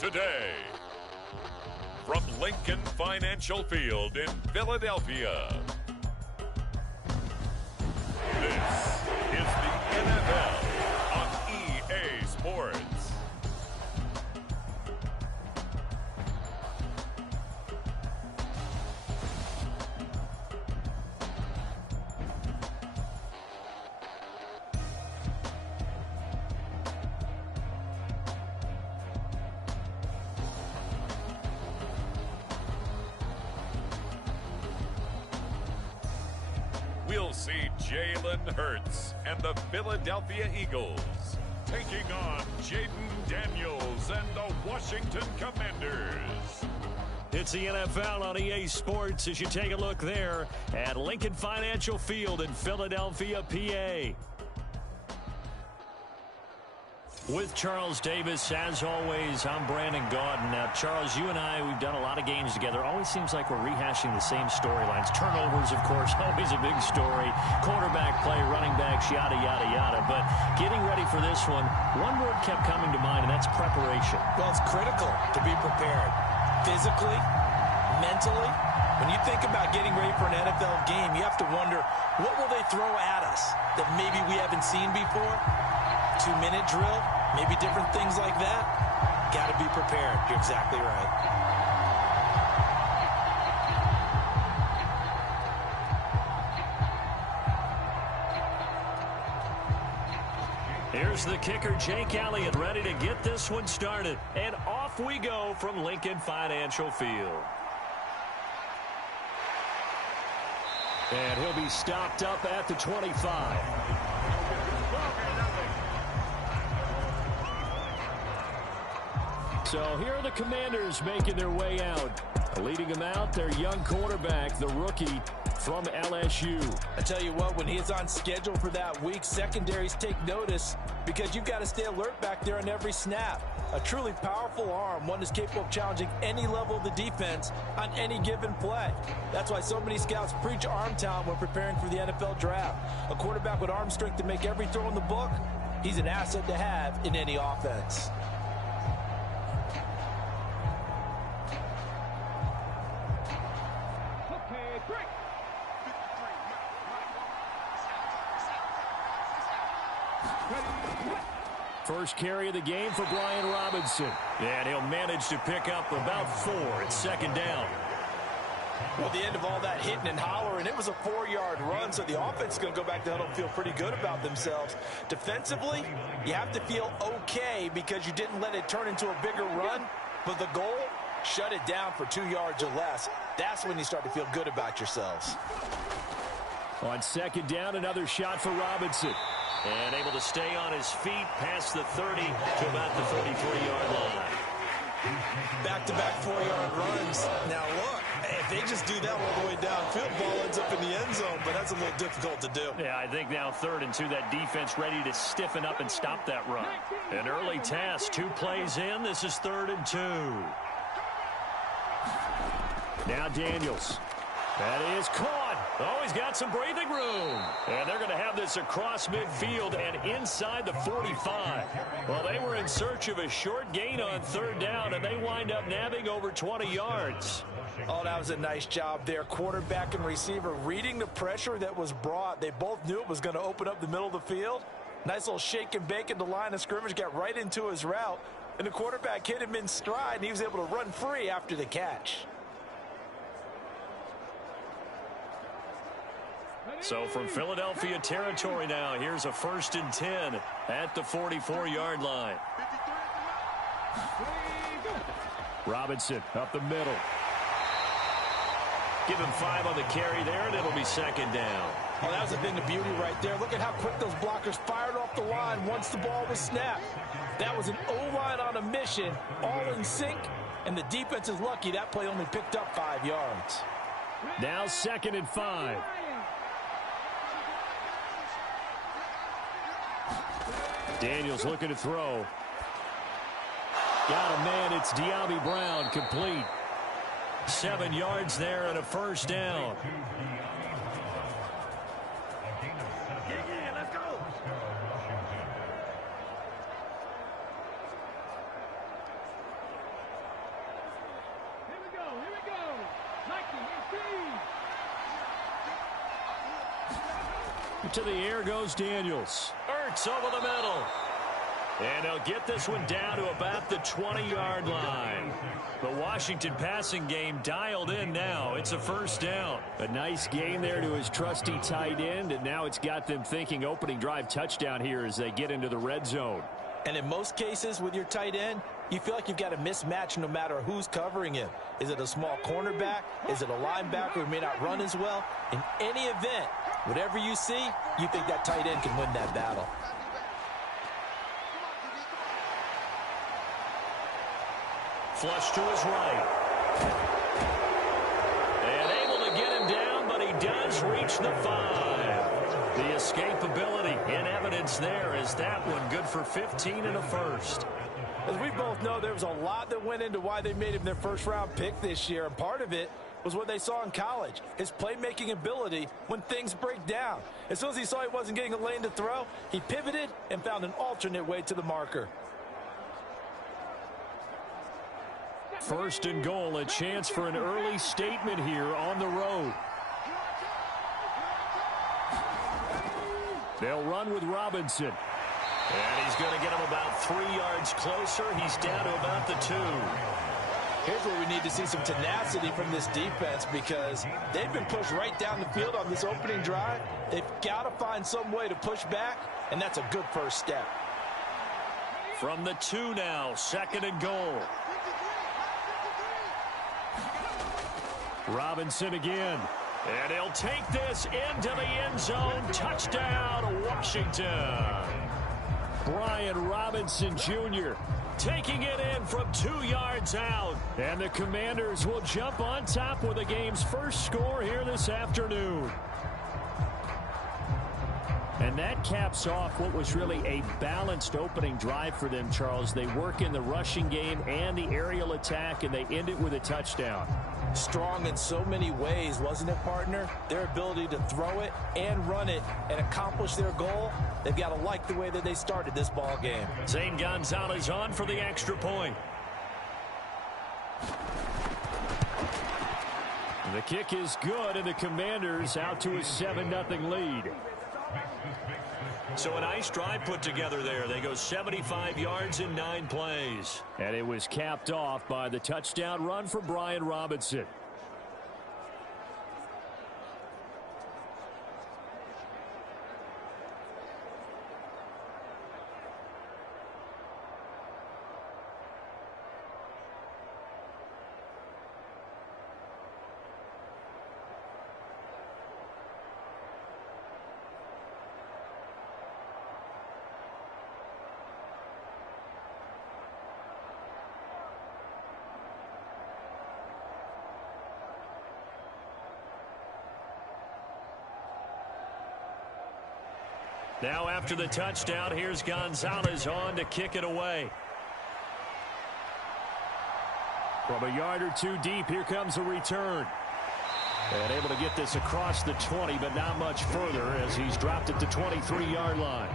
today. From Lincoln Financial Field in Philadelphia, this is the NFL on EA Sports. We'll see Jalen Hurts and the Philadelphia Eagles taking on Jaden Daniels and the Washington Commanders. It's the NFL on EA Sports as you take a look there at Lincoln Financial Field in Philadelphia, PA. With Charles Davis, as always, I'm Brandon Gaudin. Now, Charles, you and I, we've done a lot of games together. Always seems like we're rehashing the same storylines. Turnovers, of course, always a big story. Quarterback play, running backs, yada, yada, yada. But getting ready for this one word kept coming to mind, and that's preparation. Well, it's critical to be prepared. Physically, mentally. When you think about getting ready for an NFL game, you have to wonder, what will they throw at us that maybe we haven't seen before? 2-minute drill, maybe different things like that. Got to be prepared. You're exactly right. Here's the kicker, Jake Elliott, ready to get this one started. And off we go from Lincoln Financial Field. And he'll be stopped up at the 25. So here are the Commanders making their way out. Leading them out, their young quarterback, the rookie from LSU. I tell you what, when he is on schedule for that week, secondaries take notice because you've got to stay alert back there on every snap. A truly powerful arm, one that's capable of challenging any level of the defense on any given play. That's why so many scouts preach arm talent when preparing for the NFL draft. A quarterback with arm strength to make every throw in the book, he's an asset to have in any offense. First carry of the game for Brian Robinson. And he'll manage to pick up about 4. It's second down. Well, the end of all that hitting and hollering, it was a 4-yard run, so the offense is going to go back to huddle and feel pretty good about themselves. Defensively, you have to feel okay because you didn't let it turn into a bigger run, but the goal, shut it down for 2 yards or less. That's when you start to feel good about yourselves. On second down, another shot for Robinson. And able to stay on his feet past the 30 to about the 33-yard line. Back-to-back 4-yard runs. Now, look, if they just do that all the way downfield, ball ends up in the end zone, but that's a little difficult to do. Yeah, I think now 3rd and 2, that defense ready to stiffen up and stop that run. An early task, 2 plays in. This is 3rd and 2. Now Daniels. That is caught. Oh, he's got some breathing room. And they're going to have this across midfield and inside the 45. Well, they were in search of a short gain on 3rd down, and they wind up nabbing over 20 yards. Oh, that was a nice job there. Quarterback and receiver reading the pressure that was brought. They both knew it was going to open up the middle of the field. Nice little shake and bake at the line of scrimmage, got right into his route. And the quarterback hit him in stride, and he was able to run free after the catch. So from Philadelphia territory now, here's a 1st and 10 at the 44-yard line. Robinson up the middle. Give him 5 on the carry there, and it'll be second down. Oh, that was a thing of beauty right there. Look at how quick those blockers fired off the line once the ball was snapped. That was an O-line on a mission, all in sync, and the defense is lucky that play only picked up 5 yards. Now 2nd and 5. Daniels looking to throw. Got a man. It's De'Ami Brown, complete. 7 yards there and a 1st down. To the air goes Daniels. Ertz over the middle. And he'll get this one down to about the 20-yard line. The Washington passing game dialed in now. It's a first down. A nice gain there to his trusty tight end, and now it's got them thinking opening drive touchdown here as they get into the red zone. And in most cases with your tight end, you feel like you've got a mismatch no matter who's covering him. Is it a small cornerback? Is it a linebacker who may not run as well? In any event, whatever you see, you think that tight end can win that battle. Flush to his right. And able to get him down, but he does reach the 5. The escapability in evidence there is that one good for 15 and a first. As we both know, there was a lot that went into why they made him their first-round pick this year, and part of it was what they saw in college, his playmaking ability when things break down. As soon as he saw he wasn't getting a lane to throw, he pivoted and found an alternate way to the marker. First and goal, a chance for an early statement here on the road. They'll run with Robinson. And he's going to get him about 3 yards closer. He's down to about the 2. Here's where we need to see some tenacity from this defense because they've been pushed right down the field on this opening drive. They've got to find some way to push back, and that's a good first step. From the 2 now, second and goal. Robinson again. And he'll take this into the end zone. Touchdown, Washington. Brian Robinson Jr. taking it in from 2 yards out. And the Commanders will jump on top with the game's first score here this afternoon. And that caps off what was really a balanced opening drive for them, Charles. They work in the rushing game and the aerial attack, and they end it with a touchdown. Strong in so many ways, wasn't it, partner? Their ability to throw it and run it and accomplish their goal, they've got to like the way that they started this ball game. Zane Gonzalez on for the extra point. The kick is good, and the Commanders out to a 7-0 lead. So a nice drive put together there. They go 75 yards in 9 plays. And it was capped off by the touchdown run for Brian Robinson. Now after the touchdown, here's Gonzalez on to kick it away. From a yard or 2 deep, here comes a return. And able to get this across the 20, but not much further as he's dropped it to 23-yard line.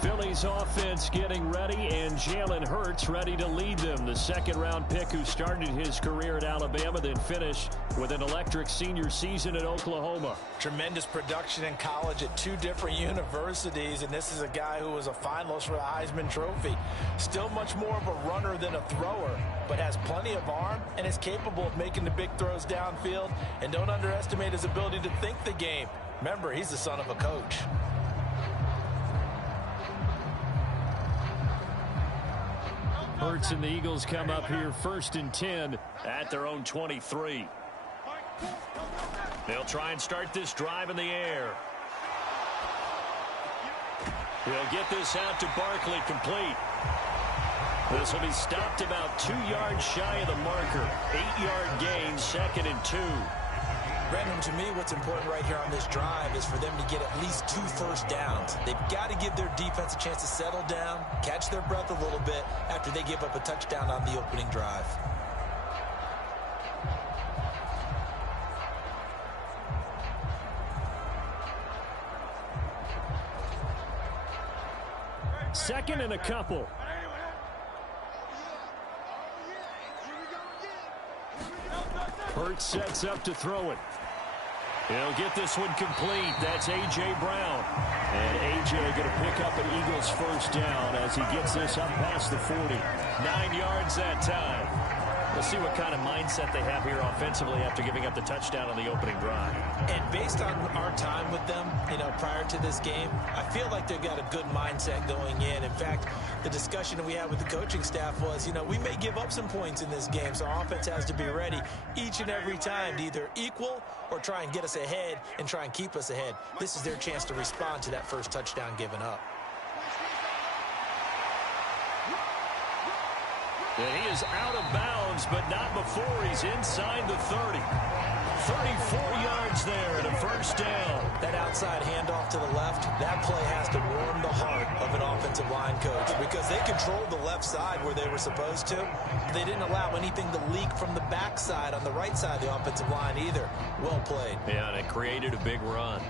Philly's offense getting ready, and Jalen Hurts ready to lead them. The second-round pick who started his career at Alabama, then finished with an electric senior season at Oklahoma. Tremendous production in college at 2 different universities, and this is a guy who was a finalist for the Heisman Trophy. Still much more of a runner than a thrower, but has plenty of arm and is capable of making the big throws downfield. And don't underestimate his ability to think the game. Remember, he's the son of a coach. Hurts and the Eagles come up here 1st and 10 at their own 23. They'll try and start this drive in the air. He'll get this out to Barkley, complete. This will be stopped about 2 yards shy of the marker. 8-yard gain, 2nd and 2. Brandon, to me, what's important right here on this drive is for them to get at least 2 first downs. They've got to give their defense a chance to settle down, catch their breath a little bit after they give up a touchdown on the opening drive. Second and a couple. Hurts sets up to throw it. He'll get this one complete. That's A.J. Brown. And A.J. going to pick up an Eagles first down as he gets this up past the 40. 9 yards that time. We'll see what kind of mindset they have here offensively after giving up the touchdown on the opening drive. And based on our time with them, prior to this game, I feel like they've got a good mindset going in. In fact, the discussion that we had with the coaching staff was, we may give up some points in this game, so our offense has to be ready each and every time to either equal or try and get us ahead and try and keep us ahead. This is their chance to respond to that first touchdown given up. And he is out of bounds, but not before he's inside the 30. 34 yards there and a first down. That outside handoff to the left, that play has to warm the heart of an offensive line coach because they controlled the left side where they were supposed to. They didn't allow anything to leak from the backside on the right side of the offensive line either. Well played. Yeah, and it created a big run.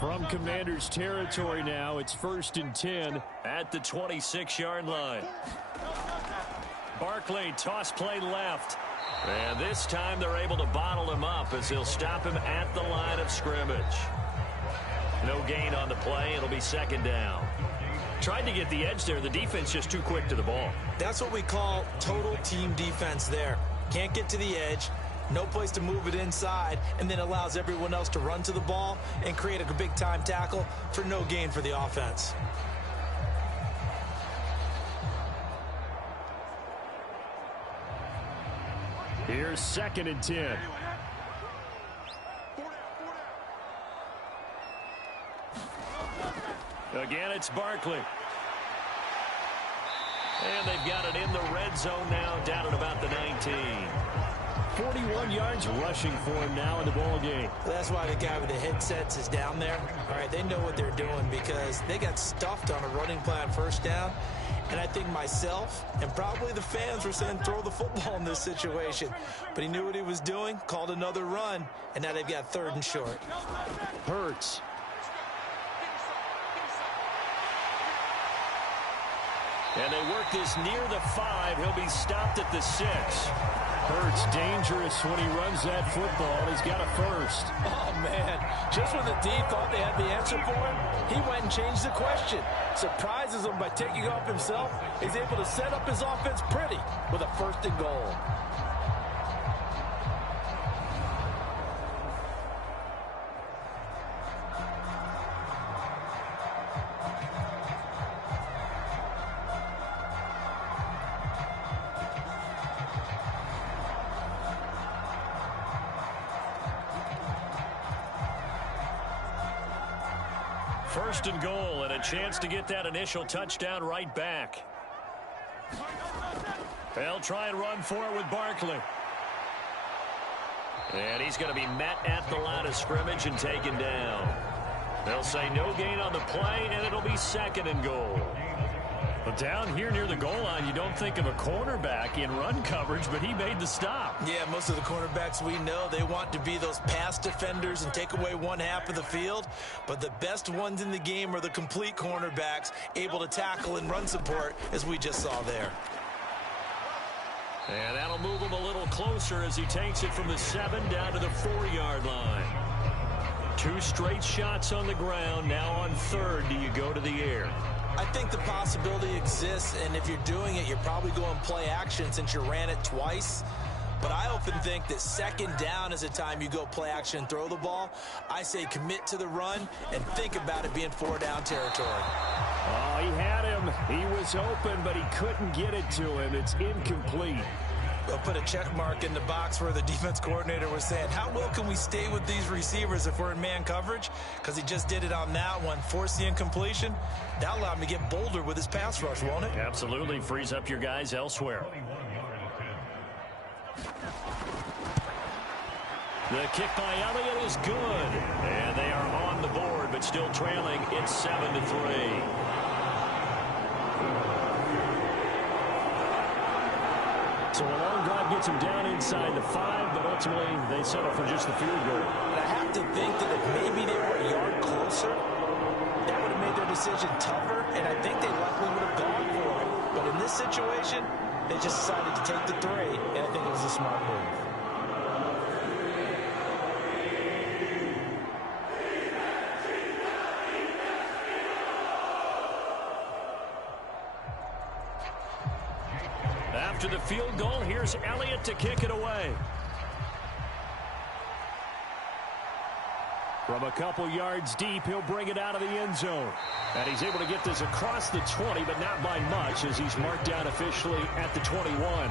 From Commander's territory now, it's 1st and 10 at the 26-yard line. Barkley, toss play left. And this time they're able to bottle him up as they'll stop him at the line of scrimmage. No gain on the play. It'll be 2nd down. Tried to get the edge there. The defense just too quick to the ball. That's what we call total team defense there. Can't get to the edge. No place to move it inside, and then allows everyone else to run to the ball and create a big-time tackle for no gain for the offense. Here's 2nd and 10. Again, it's Barkley. And they've got it in the red zone now, down at about the 19. 41 yards rushing for him now in the ball game. That's why the guy with the headsets is down there. All right, they know what they're doing because they got stuffed on a running play on first down. And I think myself and probably the fans were saying throw the football in this situation. But he knew what he was doing, called another run, and now they've got 3rd and short. Hurts. And they work this near the 5. He'll be stopped at the 6. Hurts dangerous when he runs that football. He's got a first. Oh, man. Just when the D thought they had the answer for him, he went and changed the question. Surprises him by taking off himself. He's able to set up his offense pretty with a 1st and goal. First and goal, and a chance to get that initial touchdown right back. They'll try and run for it with Barkley. And he's going to be met at the line of scrimmage and taken down. They'll say no gain on the play, and it'll be 2nd and goal. But down here near the goal line, you don't think of a cornerback in run coverage, but he made the stop. Yeah, most of the cornerbacks we know, they want to be those pass defenders and take away one half of the field. But the best ones in the game are the complete cornerbacks, able to tackle and run support, as we just saw there. And that'll move him a little closer as he takes it from the 7 down to the 4-yard line. 2 straight shots on the ground. Now on 3rd, do you go to the air? I think the possibility exists, and if you're doing it, you're probably going play action since you ran it twice. But I often think that 2nd down is the time you go play action and throw the ball. I say commit to the run and think about it being 4-down territory. Oh, he had him. He was open, but he couldn't get it to him. It's incomplete. We'll put a check mark in the box where the defense coordinator was saying, how well can we stay with these receivers if we're in man coverage? Because he just did it on that one, forced the incompletion. That allowed him to get bolder with his pass rush, won't it? Absolutely. Frees up your guys elsewhere. The kick by Elliott is good. And they are on the board, but still trailing. It's 7-3. So a long drive gets them down inside the 5, but ultimately they settle for just the field goal. But I have to think that if maybe they were a yard closer, that would have made their decision tougher, and I think they likely would have gone for it. But in this situation, they just decided to take the 3, and I think it was a smart move. After the field goal, here's Elliott to kick it away. From a couple yards deep, he'll bring it out of the end zone. And he's able to get this across the 20, but not by much, as he's marked down officially at the 21.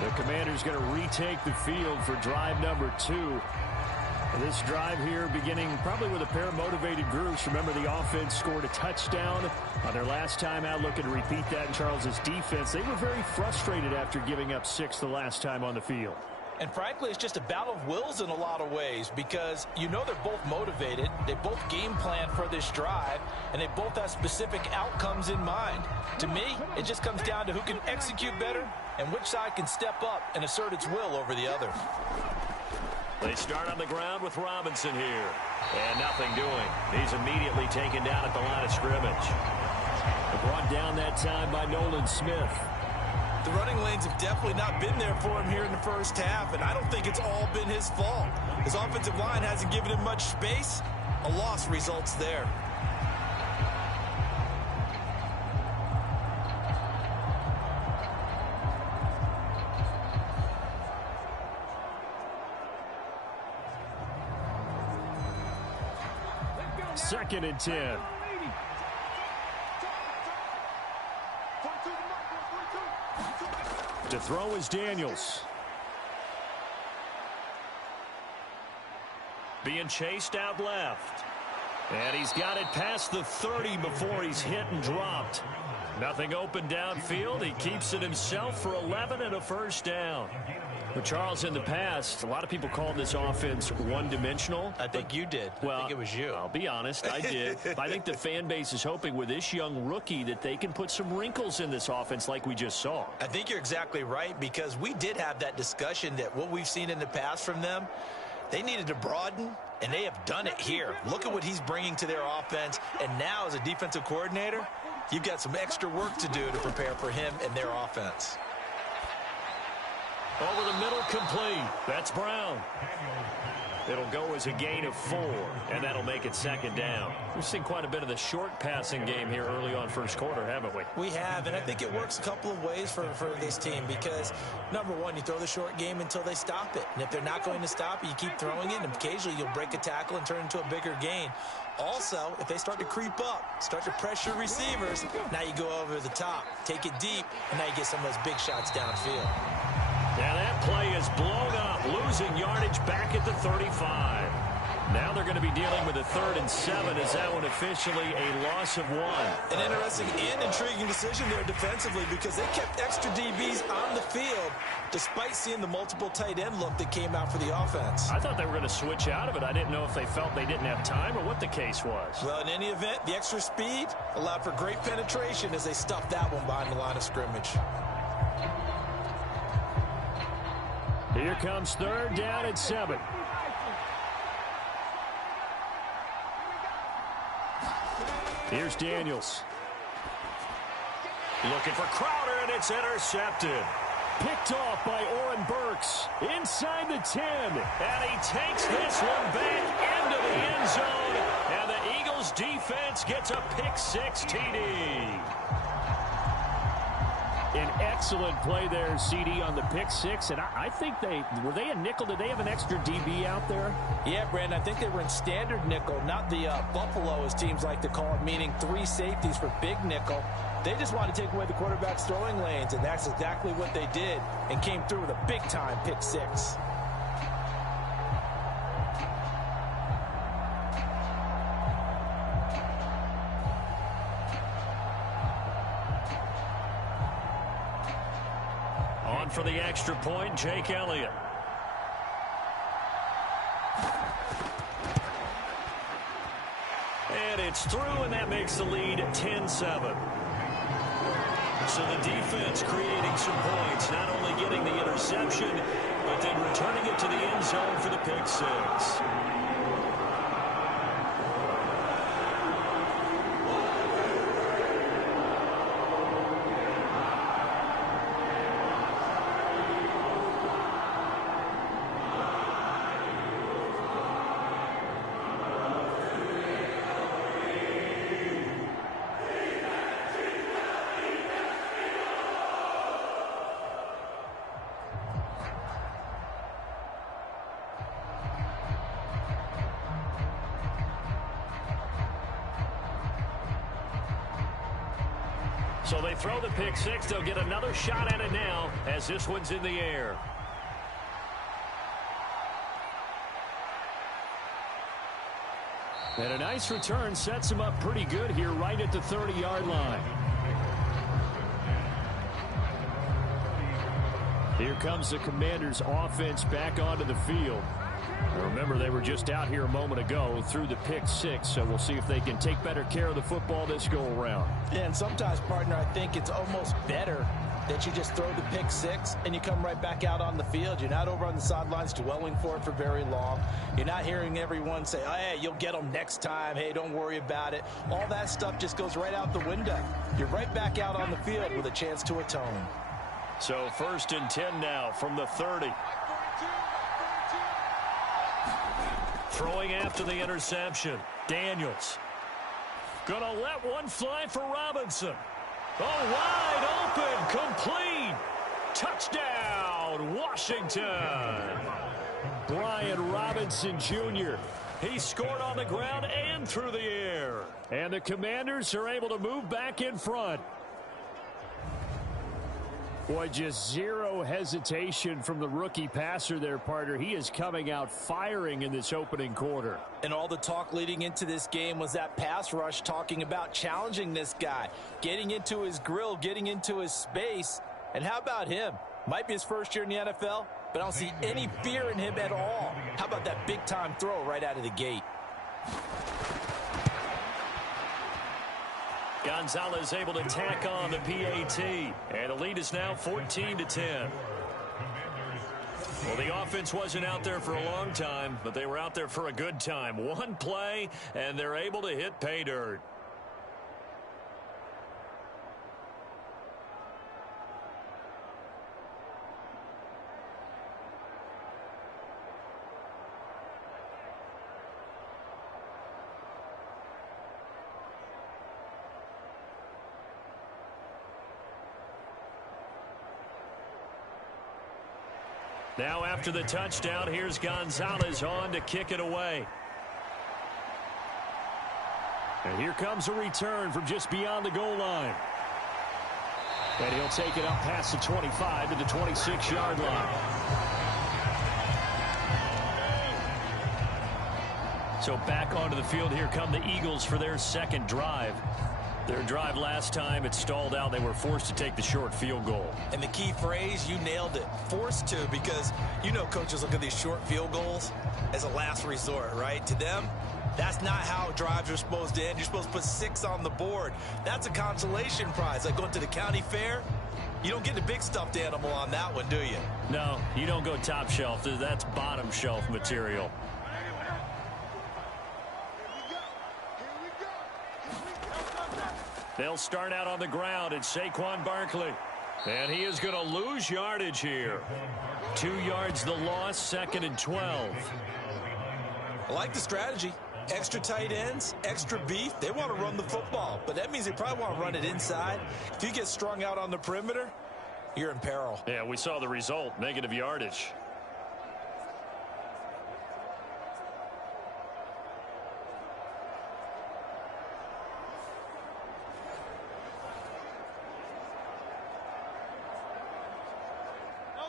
The Commander's going to retake the field for drive number 2. This drive here beginning probably with a pair of motivated groups. Remember, the offense scored a touchdown on their last time out, looking to repeat that in Charles's defense. They were very frustrated after giving up 6 the last time on the field. And frankly, it's just a battle of wills in a lot of ways, because you know they're both motivated, they both game plan for this drive, and they both have specific outcomes in mind. To me, it just comes down to who can execute better and which side can step up and assert its will over the other. They start on the ground with Robinson here. And nothing doing. He's immediately taken down at the line of scrimmage. Brought down that time by Nolan Smith. The running lanes have definitely not been there for him here in the first half, and I don't think it's all been his fault. His offensive line hasn't given him much space. A loss results there. Second and 10. To throw is Daniels. Being chased out left. And he's got it past the 30 before he's hit and dropped. Nothing open downfield. He keeps it himself for 11 and a first down. But Charles, in the past, a lot of people called this offense one-dimensional. I think you did. Well, I think it was you. I'll be honest, I did. I think the fan base is hoping with this young rookie that they can put some wrinkles in this offense like we just saw. I think you're exactly right, because we did have that discussion that what we've seen in the past from them, they needed to broaden, and they have done it here. Look at what he's bringing to their offense, and now as a defensive coordinator, you've got some extra work to do to prepare for him and their offense. Over the middle, complete. That's Brown. It'll go as a gain of 4, and that'll make it second down. We've seen quite a bit of the short passing game here early on first quarter, haven't we? We have, and I think it works a couple of ways for this team, because, number one, you throw the short game until they stop it. And if they're not going to stop it, you keep throwing it, and occasionally you'll break a tackle and turn it into a bigger gain. Also, if they start to creep up, start to pressure receivers, now you go over the top, take it deep, and now you get some of those big shots downfield. Now that play is blown up, losing yardage back at the 35. Now they're going to be dealing with a 3rd and 7 as that one officially a loss of 1. An interesting and intriguing decision there defensively, because they kept extra DBs on the field despite seeing the multiple tight end look that came out for the offense. I thought they were going to switch out of it. I didn't know if they felt they didn't have time or what the case was. Well, in any event, the extra speed allowed for great penetration as they stuffed that one behind the line of scrimmage. Here comes 3rd down and 7. Here's Daniels. Looking for Crowder, and it's intercepted. Picked off by Oren Burks inside the 10. And he takes this one back into the end zone. And the Eagles defense gets a pick-6 TD. An excellent play there, CD, on the pick-6, and I think were they a nickel? Did they have an extra DB out there? Yeah, Brandon, I think they were in standard nickel, not the Buffalo, as teams like to call it, meaning 3 safeties for big nickel. They just wanted to take away the quarterback's throwing lanes, and that's exactly what they did, and came through with a big-time pick-6. For the extra point, Jake Elliott. And it's through, and that makes the lead 10-7. So the defense creating some points, not only getting the interception, but then returning it to the end zone for the pick-6. So they throw the pick six. They'll get another shot at it now as this one's in the air. And a nice return sets him up pretty good here right at the 30-yard line. Here comes the Commanders' offense back onto the field. Now remember, they were just out here a moment ago through the pick six, so we'll see if they can take better care of the football this go-around. Yeah, and sometimes, partner, I think it's almost better that you just throw the pick six and you come right back out on the field. You're not over on the sidelines dwelling for it for very long. You're not hearing everyone say, oh, hey, you'll get them next time. Hey, don't worry about it. All that stuff just goes right out the window. You're right back out on the field with a chance to atone. So 1st and 10 now from the 30. Throwing after the interception. Daniels. Gonna let one fly for Robinson. Oh, wide open, complete. Touchdown, Washington. Brian Robinson Jr. He scored on the ground and through the air. And the Commanders are able to move back in front. Boy, just zero hesitation from the rookie passer there, partner. He is coming out firing in this opening quarter. And all the talk leading into this game was that pass rush talking about challenging this guy, getting into his grill, getting into his space. And how about him? Might be his first year in the NFL, but I don't see any fear in him at all. How about that big-time throw right out of the gate? Gonzalez able to tack on the PAT. And the lead is now 14-10. Well, the offense wasn't out there for a long time, but they were out there for a good time. One play, and they're able to hit pay dirt. Now after the touchdown, here's Gonzalez on to kick it away. And here comes a return from just beyond the goal line. And he'll take it up past the 25 to the 26-yard line. So back onto the field, here come the Eagles for their second drive. Their drive last time, it stalled out. They were forced to take the short field goal. And the key phrase, you nailed it, forced to, because you know coaches look at these short field goals as a last resort, right? To them, that's not how drives are supposed to end. You're supposed to put 6 on the board. That's a consolation prize. Like going to the county fair, you don't get the big stuffed animal on that one, do you? No, you don't go top shelf. That's bottom shelf material. They'll start out on the ground. It's Saquon Barkley. And he is going to lose yardage here. 2 yards the loss, 2nd and 12. I like the strategy. Extra tight ends, extra beef. They want to run the football, but that means they probably want to run it inside. If you get strung out on the perimeter, you're in peril. Yeah, we saw the result, negative yardage.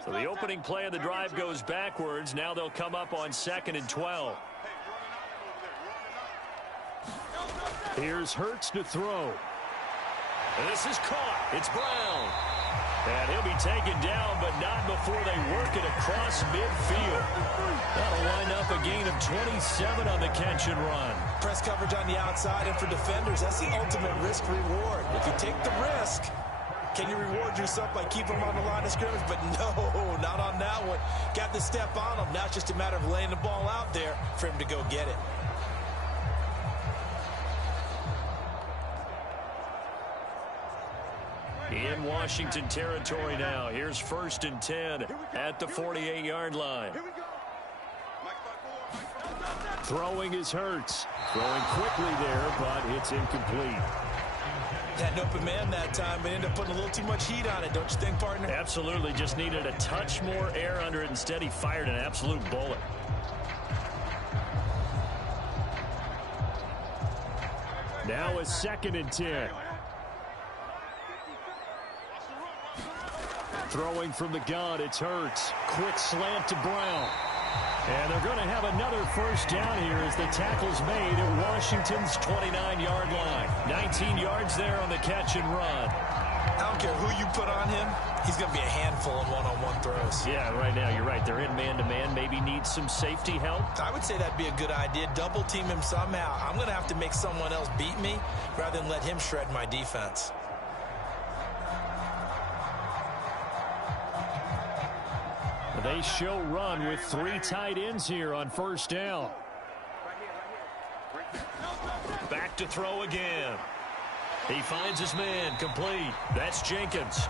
So the opening play of the drive goes backwards. Now they'll come up on 2nd and 12. Here's Hurts to throw. And this is caught. It's Brown. And he'll be taken down, but not before they work it across midfield. That'll wind up a gain of 27 on the catch and run. Press coverage on the outside, and for defenders, that's the ultimate risk-reward. If you take the risk, can you reward yourself by keeping them on the line of scrimmage? But no, not on that one. Got the step on him. Now it's just a matter of laying the ball out there for him to go get it. In Washington territory now. Here's 1st and 10 at the 48-yard line. Throwing is Hurts. Throwing quickly there, but it's incomplete. Had an open man that time, but ended up putting a little too much heat on it, don't you think, partner? Absolutely. Just needed a touch more air under it. Instead, he fired an absolute bullet. Now a 2nd and 10. Throwing from the gun, it's Hurts. Quick slant to Brown. And they're going to have another first down here as the tackle's made at Washington's 29-yard line. 19 yards there on the catch and run. I don't care who you put on him. He's going to be a handful in one-on-one throws. Yeah, right now you're right. They're in man-to-man. Maybe need some safety help. I would say that'd be a good idea. Double team him somehow. I'm going to have to make someone else beat me rather than let him shred my defense. They show run with 3 tight ends here on first down. Back to throw again. He finds his man, complete. That's Jenkins.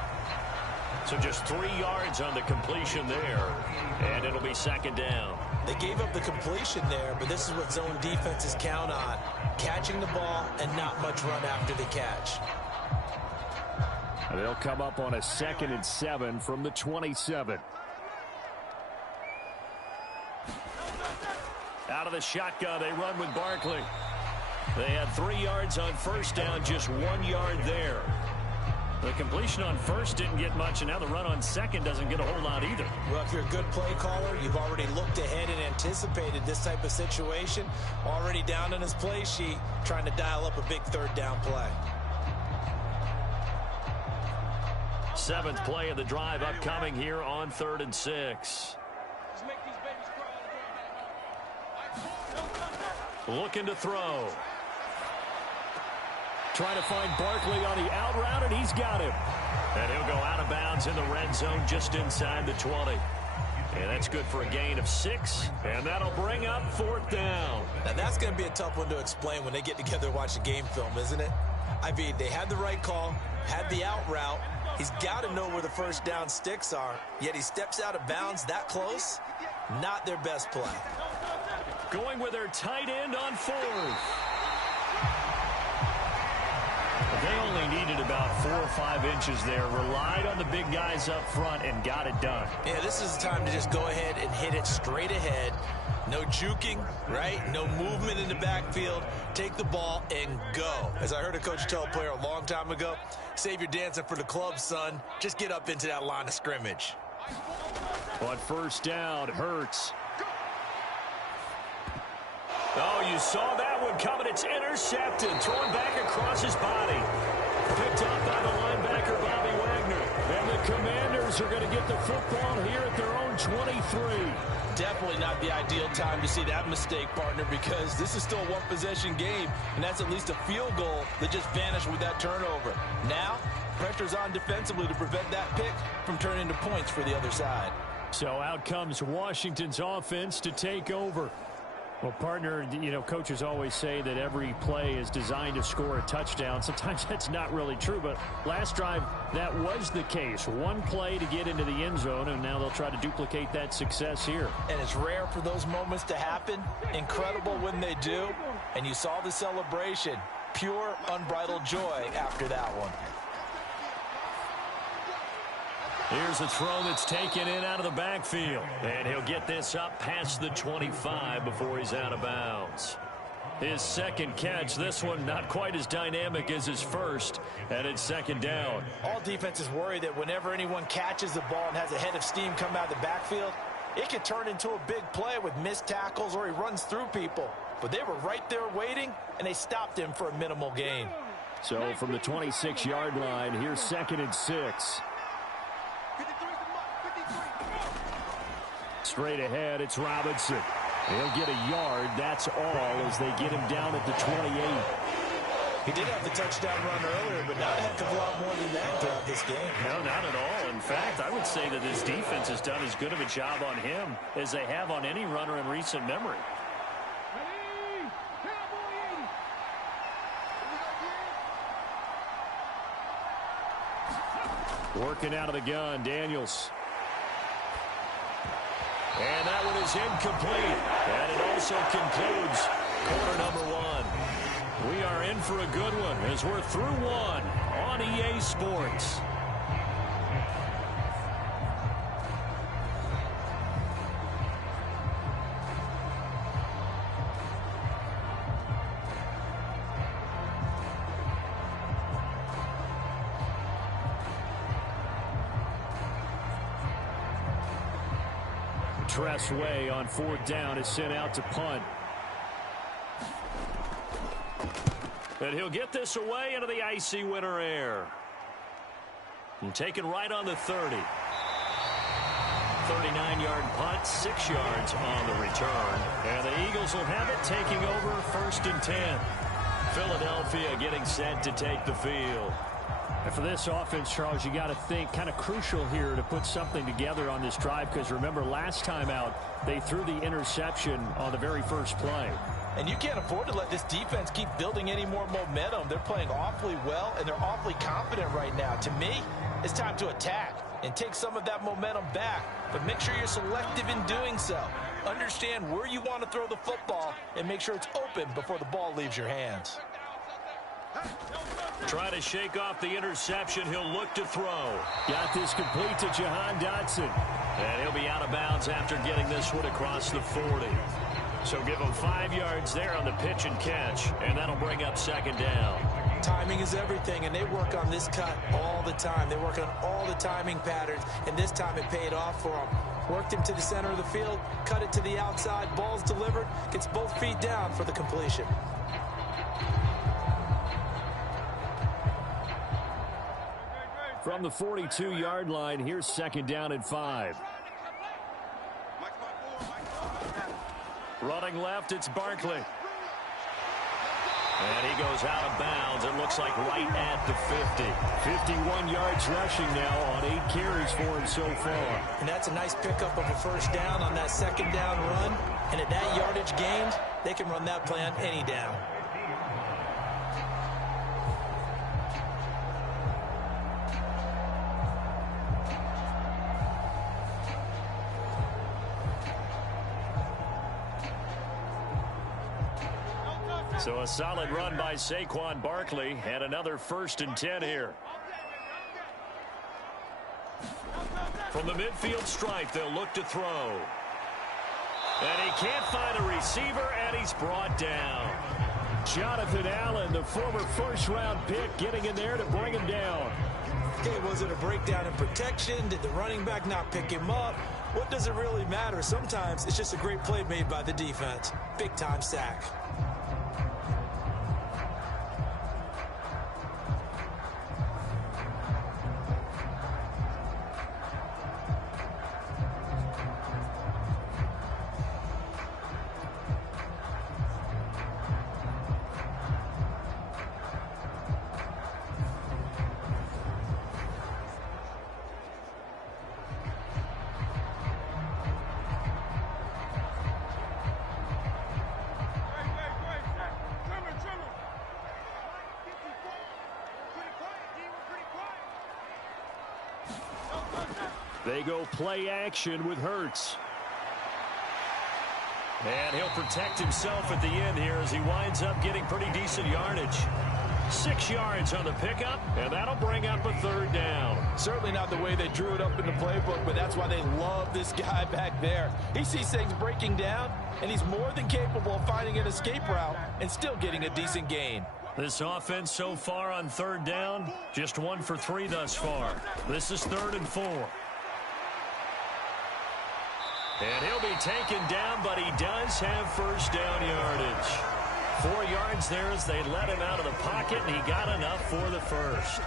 So just 3 yards on the completion there, and it'll be second down. They gave up the completion there, but this is what zone defenses count on. Catching the ball and not much run after the catch. They'll come up on a 2nd and 7 from the 27. Out of the shotgun, they run with Barkley. They had 3 yards on first down, just 1 yard there. The completion on first didn't get much, and now the run on second doesn't get a whole lot either. Well, if you're a good play caller, you've already looked ahead and anticipated this type of situation. Already down on his play sheet, trying to dial up a big third down play. 7th play of the drive upcoming here on 3rd and 6. Looking to throw. Trying to find Barkley on the out route, and he's got him. And he'll go out of bounds in the red zone just inside the 20. And that's good for a gain of 6, and that'll bring up 4th down. Now, that's going to be a tough one to explain when they get together and watch the game film, isn't it? I mean, they had the right call, had the out route. He's got to know where the first down sticks are, yet he steps out of bounds that close. Not their best play. Going with their tight end on 4th. They only needed about 4 or 5 inches there. Relied on the big guys up front and got it done. Yeah, this is the time to just go ahead and hit it straight ahead. No juking, right? No movement in the backfield. Take the ball and go. As I heard a coach tell a player a long time ago, save your dancing for the club, son. Just get up into that line of scrimmage. On first down, Hurts. Oh, you saw that one coming. It's intercepted. Thrown back across his body. Picked up by the linebacker, Bobby Wagner. And the Commanders are going to get the football here at their own 23. Definitely not the ideal time to see that mistake, partner, because this is still a one-possession game, and that's at least a field goal that just vanished with that turnover. Now, pressure's on defensively to prevent that pick from turning into points for the other side. So out comes Washington's offense to take over. Well, partner, you know, coaches always say that every play is designed to score a touchdown. Sometimes that's not really true, but last drive, that was the case. One play to get into the end zone, and now they'll try to duplicate that success here. And it's rare for those moments to happen. Incredible when they do. And you saw the celebration. Pure, unbridled joy after that one. Here's a throw that's taken in out of the backfield. And he'll get this up past the 25 before he's out of bounds. His second catch, this one not quite as dynamic as his first, and it's second down. All defenses worry that whenever anyone catches the ball and has a head of steam come out of the backfield, it could turn into a big play with missed tackles or he runs through people. But they were right there waiting, and they stopped him for a minimal gain. So from the 26-yard line, here's 2nd and 6. Straight ahead, it's Robinson. He'll get a yard. That's all as they get him down at the 28. He did have the touchdown run earlier, but not a heck of a lot more than that throughout this game. No, not at all. In fact, I would say that his defense has done as good of a job on him as they have on any runner in recent memory. Working out of the gun, Daniels. And that one is incomplete. And it also concludes quarter number 1. We are in for a good one as we're through one on EA Sports. Tress Way on 4th down is sent out to punt. And he'll get this away into the icy winter air. And taken right on the 30. 39-yard punt, 6 yards on the return. And the Eagles will have it, taking over 1st and 10. Philadelphia getting set to take the field. And for this offense, Charles, you got to think kind of crucial here to put something together on this drive, because remember last time out they threw the interception on the very first play. And you can't afford to let this defense keep building any more momentum. They're playing awfully well, and they're awfully confident right now. To me, it's time to attack and take some of that momentum back, but make sure you're selective in doing so. Understand where you want to throw the football and make sure it's open before the ball leaves your hands. Try to shake off the interception. He'll look to throw. Got this complete to Jahan Dotson. And he'll be out of bounds after getting this one across the 40. So give him 5 yards there on the pitch and catch, and that'll bring up 2nd down. Timing is everything, and they work on this cut all the time. They work on all the timing patterns, and this time it paid off for them. Worked him to the center of the field, cut it to the outside, ball's delivered, gets both feet down for the completion. From the 42-yard line, here's 2nd down and 5. Running left, it's Barkley. And he goes out of bounds. It looks like right at the 50. 51 yards rushing now on 8 carries for him so far. And that's a nice pickup of a 1st down on that 2nd down run. And at that yardage gained, they can run that play on any down. So a solid run by Saquon Barkley, and another 1st and 10 here. From the midfield stripe, they'll look to throw. And he can't find a receiver, and he's brought down. Jonathan Allen, the former 1st-round pick, getting in there to bring him down. Okay, was it a breakdown in protection? Did the running back not pick him up? What does it really matter? Sometimes it's just a great play made by the defense. Big-time sack. They go play action with Hurts. And he'll protect himself at the end here as he winds up getting pretty decent yardage. 6 yards on the pickup, and that'll bring up a 3rd down. Certainly not the way they drew it up in the playbook, but that's why they love this guy back there. He sees things breaking down, and he's more than capable of finding an escape route and still getting a decent gain. This offense so far on 3rd down, just 1 for 3 thus far. This is 3rd and 4. And he'll be taken down, but he does have 1st down yardage. 4 yards there as they let him out of the pocket, and he got enough for the 1st.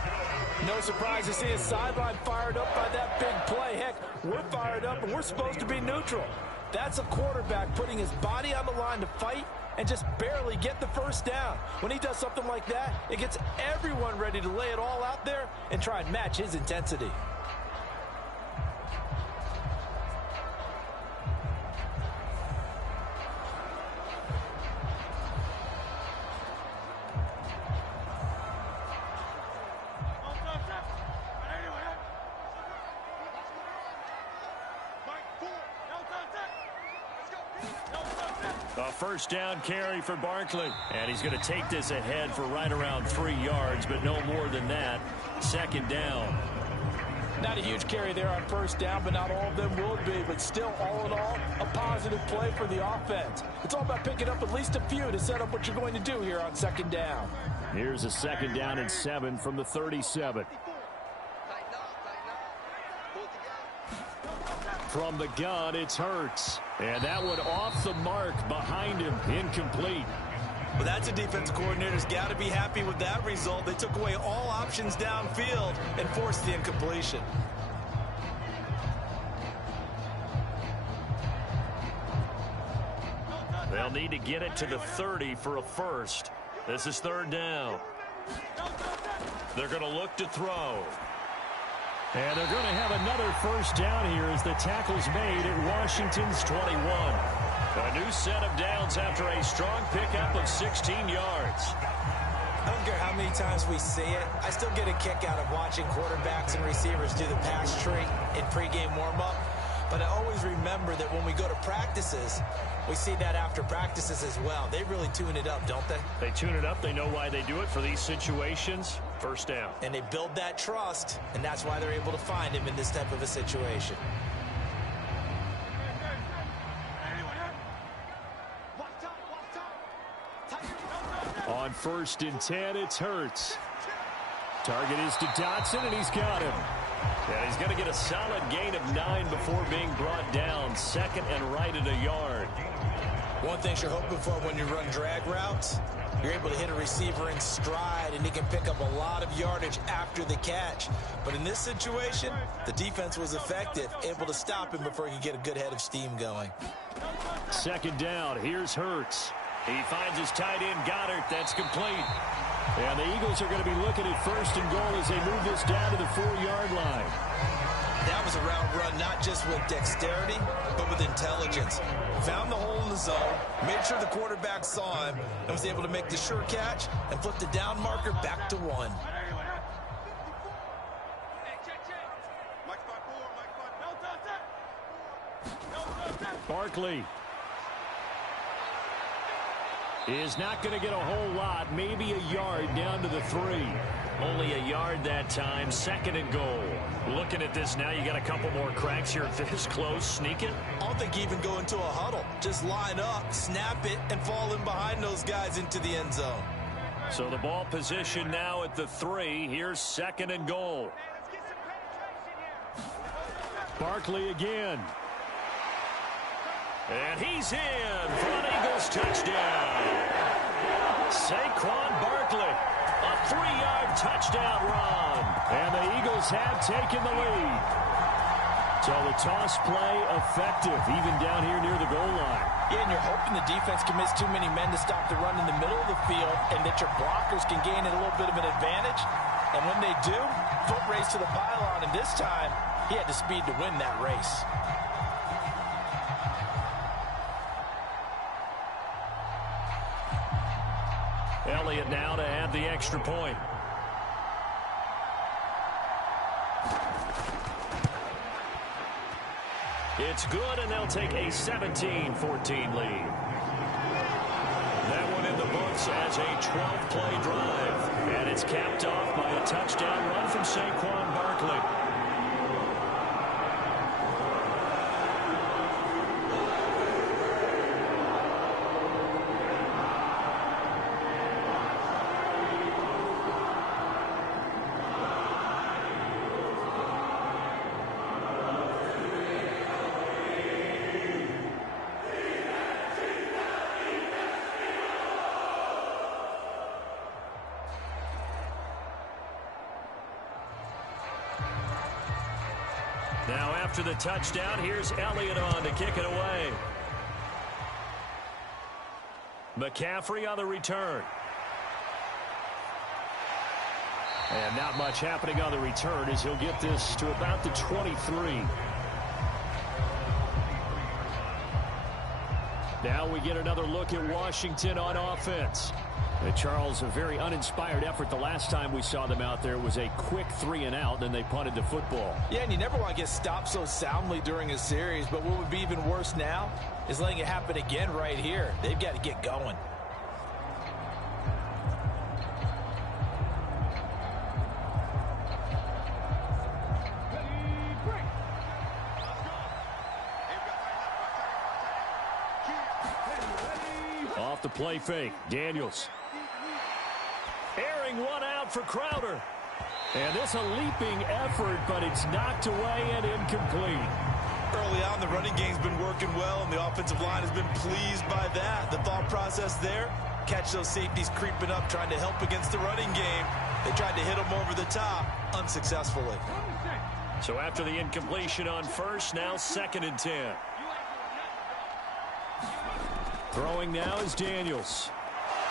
No surprise to see his sideline fired up by that big play. Heck, we're fired up, and we're supposed to be neutral. That's a quarterback putting his body on the line to fight and just barely get the 1st down. When he does something like that, it gets everyone ready to lay it all out there and try and match his intensity. A 1st down carry for Barkley. And he's going to take this ahead for right around 3 yards, but no more than that. 2nd down. Not a huge carry there on 1st down, but not all of them will be. But still, all in all, a positive play for the offense. It's all about picking up at least a few to set up what you're going to do here on 2nd down. Here's a 2nd down and 7 from the 37. From the gun, it's Hurts. And that one off the mark behind him, incomplete. Well, that's a defense coordinator's got to be happy with that result. They took away all options downfield and forced the incompletion. They'll need to get it to the 30 for a first. This is third down. They're going to look to throw. And they're going to have another first down here as the tackle's made at Washington's 21. A new set of downs after a strong pickup of 16 yards. I don't care how many times we see it. I still get a kick out of watching quarterbacks and receivers do the pass tree in pregame warm-up. But I always remember that when we go to practices, we see that after practices as well. They really tune it up, don't they? They tune it up. They know why they do it for these situations. First down. And they build that trust, and that's why they're able to find him in this type of a situation. On 1st and 10, it's Hurts. Target is to Dotson, and he's got him. Yeah, he's going to get a solid gain of 9 before being brought down. Second and right at a yard. One thing you're hoping for when you run drag routes, you're able to hit a receiver in stride, and he can pick up a lot of yardage after the catch. But in this situation, the defense was effective, able to stop him before he could get a good head of steam going. Second down, here's Hurts. He finds his tight end, Goddard. That's complete. And the Eagles are going to be looking at 1st and goal as they move this down to the 4-yard line. That was a route run not just with dexterity, but with intelligence. Found the hole in the zone, made sure the quarterback saw him, and was able to make the sure catch and flip the down marker back to 1. Barkley is not going to get a whole lot, maybe a yard down to the 3. Only a yard that time, 2nd and goal. Looking at this now, you got a couple more cracks here this close, sneak it. I don't think even go into a huddle. Just line up, snap it, and fall in behind those guys into the end zone. So the ball position now at the 3. Here's 2nd and goal. Barkley again. And he's in for an Eagles touchdown. Saquon Barkley, a 3-yard touchdown run. And the Eagles have taken the lead. So the toss play effective, even down here near the goal line. Yeah, and you're hoping the defense can miss too many men to stop the run in the middle of the field and that your blockers can gain a little bit of an advantage. And when they do, foot race to the pylon, and this time he had the speed to win that race. Elliott now to add the extra point. It's good, and they'll take a 17-14 lead. That one in the books as a 12-play drive. And it's capped off by a touchdown run from Saquon Barkley. Now after the touchdown, here's Elliott on to kick it away. McCaffrey on the return. And not much happening on the return as he'll get this to about the 23. Now we get another look at Washington on offense. And Charles, a very uninspired effort the last time we saw them out there was a quick 3-and-out, then they punted the football. Yeah, and you never want to get stopped so soundly during a series, but what would be even worse now is letting it happen again right here. They've got to get going. Off the play fake, Daniels. Airing one out for Crowder. And this a leaping effort, but it's knocked away and incomplete. Early on, the running game's been working well, and the offensive line has been pleased by that. The thought process there, catch those safeties creeping up, trying to help against the running game. They tried to hit them over the top, unsuccessfully. So after the incompletion on first, now 2nd and 10. Throwing now is Daniels.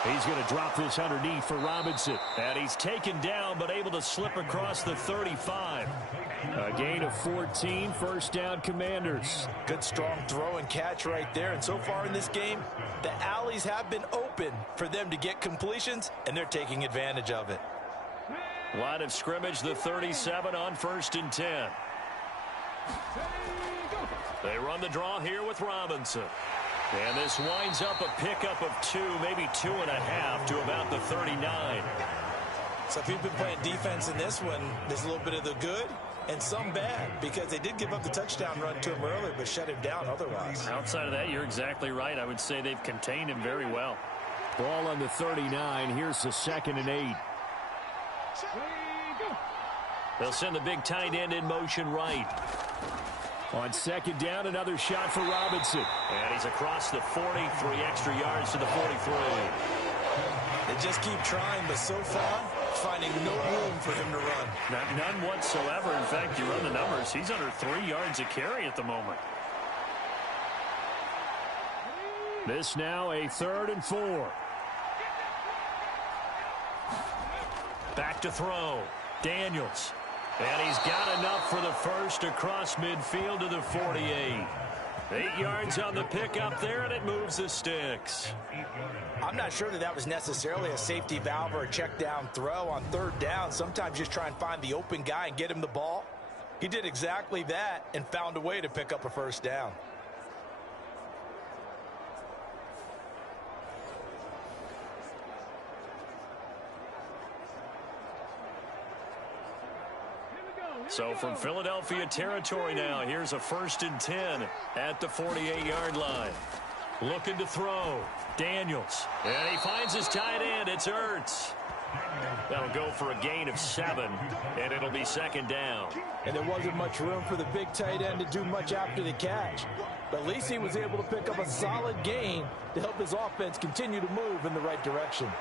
He's going to drop this underneath for Robinson. And he's taken down, but able to slip across the 35. A gain of 14, first down, Commanders. Good, strong throw and catch right there. And so far in this game, the alleys have been open for them to get completions, and they're taking advantage of it. Line of scrimmage, the 37 on 1st and 10. They run the draw here with Robinson. And this winds up a pickup of 2, maybe 2.5 to about the 39. So if you've been playing defense in this one, there's a little bit of the good and some bad, because they did give up the touchdown run to him earlier, but shut him down otherwise. Outside of that, you're exactly right. I would say they've contained him very well. Ball on the 39. Here's the 2nd and 8. They'll send the big tight end in motion right. On 2nd down, another shot for Robinson. And he's across the 40, 3 extra yards to the 43. They just keep trying, but so far, finding no room for him to run. None whatsoever. In fact, you run the numbers, he's under 3 yards a carry at the moment. This now a 3rd and 4. Back to throw. Daniels. And he's got enough for the first across midfield to the 48. 8 yards on the pickup there, and it moves the sticks. I'm not sure that was necessarily a safety valve or a check down throw on 3rd down. Sometimes just try and find the open guy and get him the ball. He did exactly that and found a way to pick up a 1st down. So from Philadelphia territory now, here's a 1st and 10 at the 48-yard line. Looking to throw. Daniels. And he finds his tight end. It's Ertz. That'll go for a gain of 7, and it'll be 2nd down. And there wasn't much room for the big tight end to do much after the catch. But at least he was able to pick up a solid gain to help his offense continue to move in the right direction.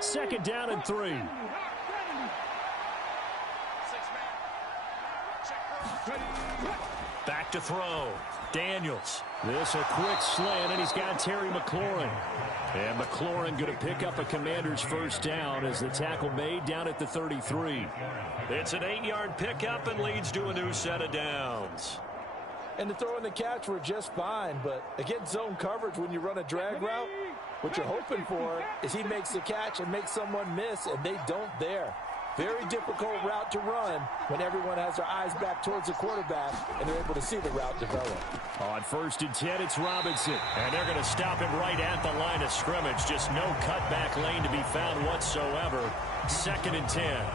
Second down and 3. Back to throw. Daniels. This a quick slant, and he's got Terry McLaurin. And McLaurin going to pick up a Commander's 1st down as the tackle made down at the 33. It's an 8-yard pickup and leads to a new set of downs. And the throw and the catch were just fine, but against zone coverage when you run a drag route, what you're hoping for is he makes the catch and makes someone miss, and they don't there. Very difficult route to run when everyone has their eyes back towards the quarterback and they're able to see the route develop. On 1st and 10, it's Robinson. And they're going to stop him right at the line of scrimmage. Just no cutback lane to be found whatsoever. 2nd and 10.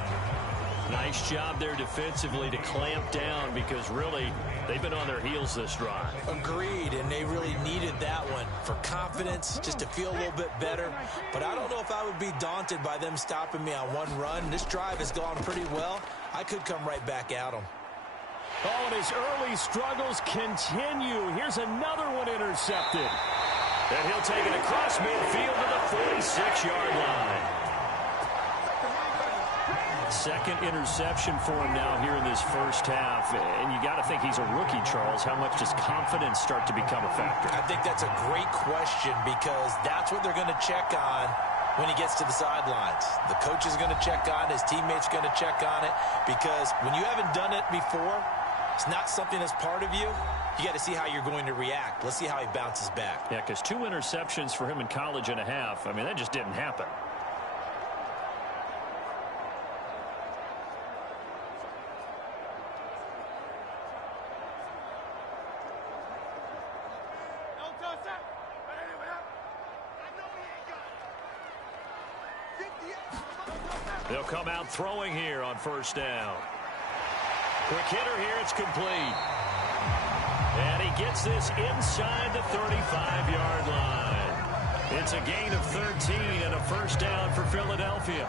Nice job there defensively to clamp down, because really they've been on their heels this drive. Agreed, and they really needed that one for confidence, just to feel a little bit better. But I don't know if I would be daunted by them stopping me on one run. This drive has gone pretty well. I could come right back at them. Oh, and his early struggles continue. Here's another one intercepted. And he'll take it across midfield to the 46-yard line. 2nd interception for him now here in this 1st half. And you got to think he's a rookie, Charles. How much does confidence start to become a factor? I think that's a great question, because that's what they're going to check on when he gets to the sidelines. The coach is going to check on it. His teammates are going to check on it, because when you haven't done it before, it's not something that's part of you. You got to see how you're going to react. Let's see how he bounces back. Yeah, because 2 interceptions for him in college and a half. I mean, that just didn't happen. They'll come out throwing here on 1st down. Quick hitter here, it's complete. And he gets this inside the 35-yard line. It's a gain of 13 and a first down for Philadelphia.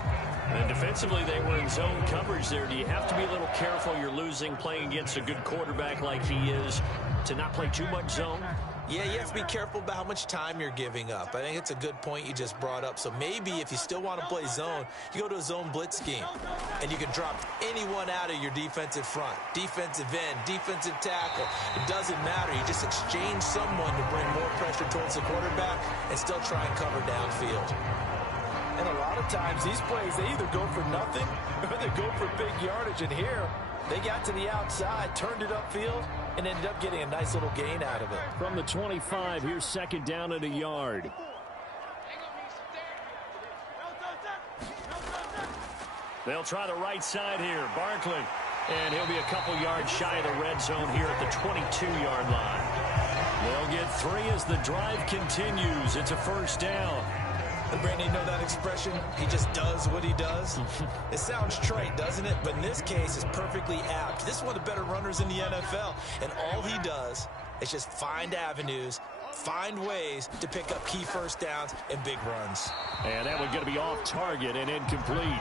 And defensively, they were in zone coverage there. Do you have to be a little careful? You're losing playing against a good quarterback like he is to not play too much zone? Yeah, you have to be careful about how much time you're giving up. I think it's a good point you just brought up. So maybe if you still want to play zone, you go to a zone blitz scheme. And you can drop anyone out of your defensive front. Defensive end, defensive tackle. It doesn't matter. You just exchange someone to bring more pressure towards the quarterback and still try and cover downfield. And a lot of times these plays, they either go for nothing or they go for big yardage. And here, they got to the outside, turned it upfield, and ended up getting a nice little gain out of it. From the 25, here's second down at a yard. They'll try the right side here. Barkley. And he'll be a couple yards shy of the red zone here at the 22-yard line. They'll get 3 as the drive continues. It's a first down. And Brandon, you know that expression? He just does what he does. It sounds trite, doesn't it? But in this case, it's perfectly apt. This is one of the better runners in the NFL. And all he does is just find avenues, find ways to pick up key first downs and big runs. And that one's going to be off target and incomplete.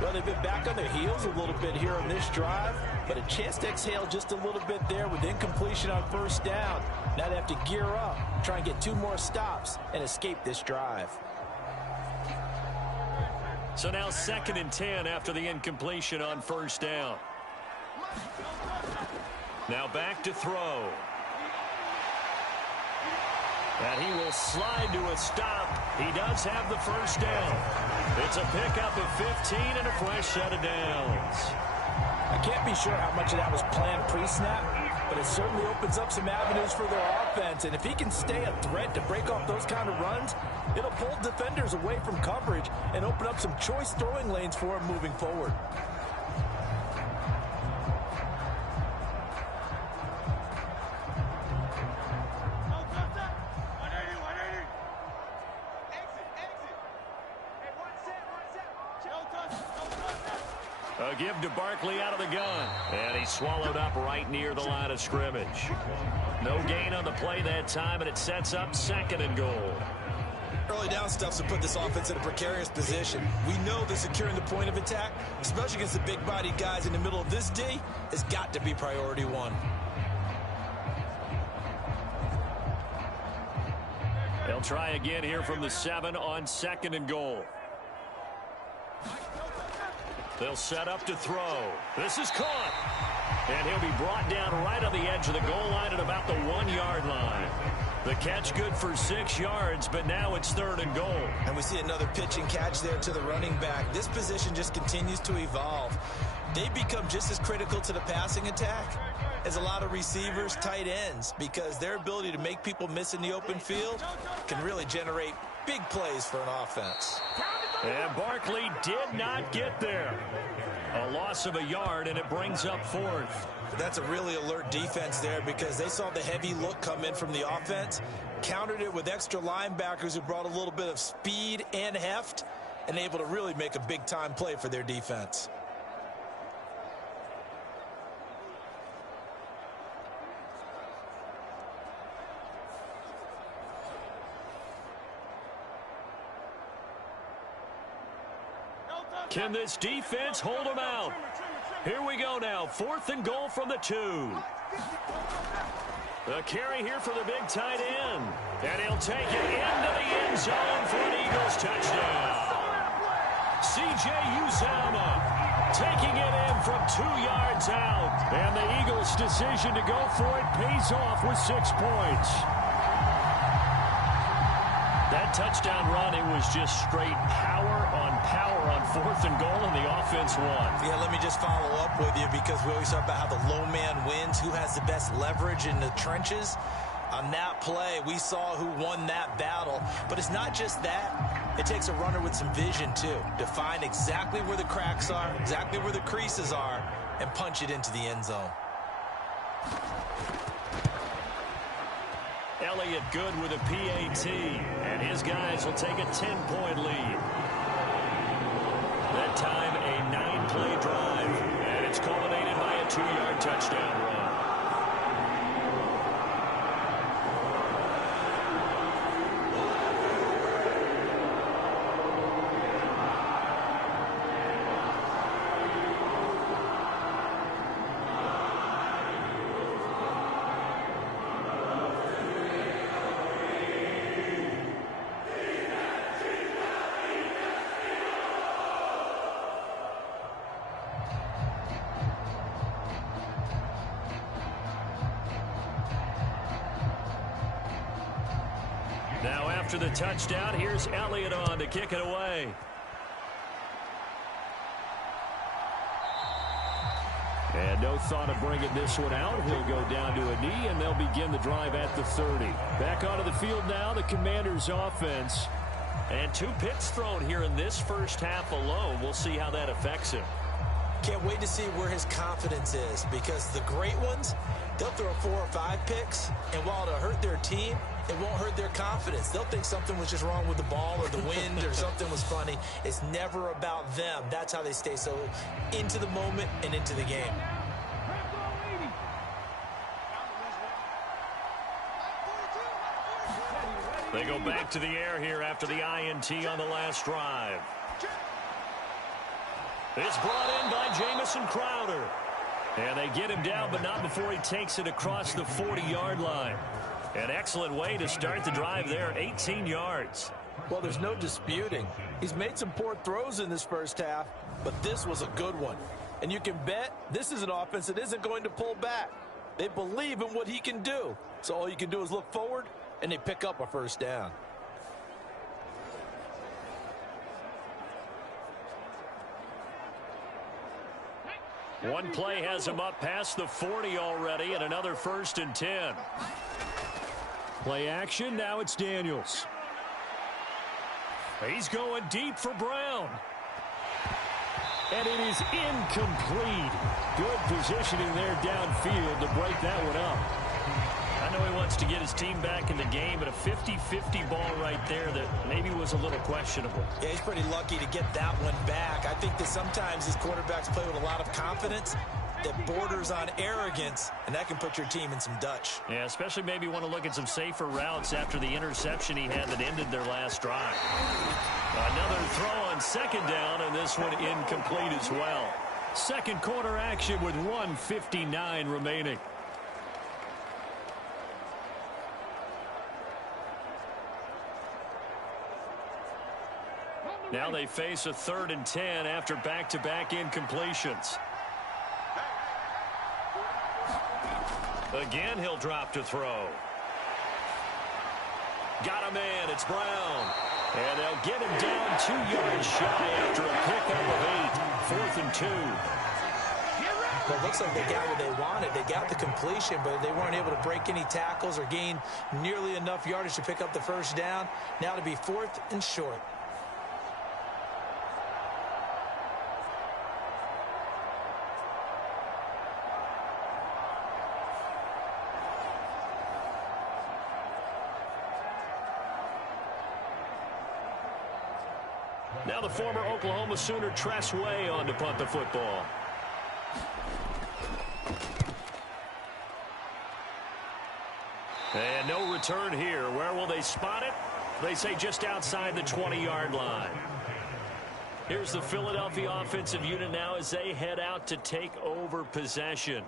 Well, they've been back on their heels a little bit here on this drive, but a chance to exhale just a little bit there with incompletion on first down. Now they have to gear up, try and get 2 more stops, and escape this drive. So now 2nd and 10 after the incompletion on first down. Now back to throw. And he will slide to a stop. He does have the first down. It's a pickup of 15 and a fresh set of downs. I can't be sure how much of that was planned pre-snap, but it certainly opens up some avenues for their offense. And if he can stay a threat to break off those kind of runs, it'll pull defenders away from coverage and open up some choice throwing lanes for him moving forward. A give to Barkley out of the gun. And he swallowed up right near the line of scrimmage. No gain on the play that time, and it sets up 2nd and goal. Early down stuffs to put this offense in a precarious position. We know that securing the point of attack, especially against the big-bodied guys in the middle of this D, has got to be priority 1. They'll try again here from the 7 on 2nd and goal. They'll set up to throw. This is caught. And he'll be brought down right on the edge of the goal line at about the 1-yard line. The catch good for 6 yards, but now it's 3rd and goal. And we see another pitch and catch there to the running back. This position just continues to evolve. They become just as critical to the passing attack as a lot of receivers, tight ends, because their ability to make people miss in the open field can really generate big plays for an offense. And Barkley did not get there. A loss of a yard, and it brings up 4th. That's a really alert defense there because they saw the heavy look come in from the offense, countered it with extra linebackers who brought a little bit of speed and heft, and able to really make a big-time play for their defense. Can this defense hold them out? Here we go now. 4th and goal from the 2. The carry here for the big tight end. And he'll take it into the end zone for an Eagles touchdown. C.J. Uzomah taking it in from 2 yards out. And the Eagles' decision to go for it pays off with 6 points. That touchdown run, it was just straight power on 4th and goal, and the offense won. Yeah, let me just follow up with you because we always talk about how the low man wins, who has the best leverage in the trenches. On that play, we saw who won that battle. But it's not just that. It takes a runner with some vision, too, to find exactly where the cracks are, exactly where the creases are, and punch it into the end zone. Elliott good with a PAT, and his guys will take a 10-point lead. That time, a 9-play drive, and it's culminated by a 2-yard touchdown run. Now after the touchdown, here's Elliott on to kick it away. And no thought of bringing this one out. He'll go down to a knee, and they'll begin the drive at the 30. Back onto the field now, the Commanders' offense. And 2 picks thrown here in this first half alone. We'll see how that affects him. Can't wait to see where his confidence is, because the great ones, they'll throw 4 or 5 picks, and while it'll hurt their team, it won't hurt their confidence. They'll think something was just wrong with the ball or the wind or something was funny. It's never about them. That's how they stay so into the moment and into the game. They go back to the air here after the INT on the last drive. It's brought in by Jamison Crowder. And they get him down, but not before he takes it across the 40-yard line. An excellent way to start the drive there, 18 yards. Well, there's no disputing. He's made some poor throws in this first half, but this was a good one. And you can bet this is an offense that isn't going to pull back. They believe in what he can do. So all you can do is look forward, and they pick up a first down. One play has him up past the 40 already, and another 1st and 10. Play action, now it's Daniels. He's going deep for Brown. And it is incomplete. Good positioning there downfield to break that one up. I know he wants to get his team back in the game, but a 50-50 ball right there that maybe was a little questionable. Yeah, he's pretty lucky to get that one back. I think that sometimes these quarterbacks play with a lot of confidence that borders on arrogance, and that can put your team in some Dutch. Yeah, especially maybe want to look at some safer routes after the interception he had that ended their last drive. Another throw on 2nd down, and this one incomplete as well. Second quarter action with 1:59 remaining. Now they face a 3rd and 10 after back-to-back incompletions. Again, he'll drop to throw. Got a man. It's Brown. And they'll get him down 2 yards shy after a pickup of 8. 4th and 2. Well, it looks like they got what they wanted. They got the completion, but they weren't able to break any tackles or gain nearly enough yardage to pick up the first down. Now to be 4th and short. Now the former Oklahoma Sooner Tress Way on to punt the football. And no return here. Where will they spot it? They say just outside the 20-yard line. Here's the Philadelphia offensive unit now as they head out to take over possession.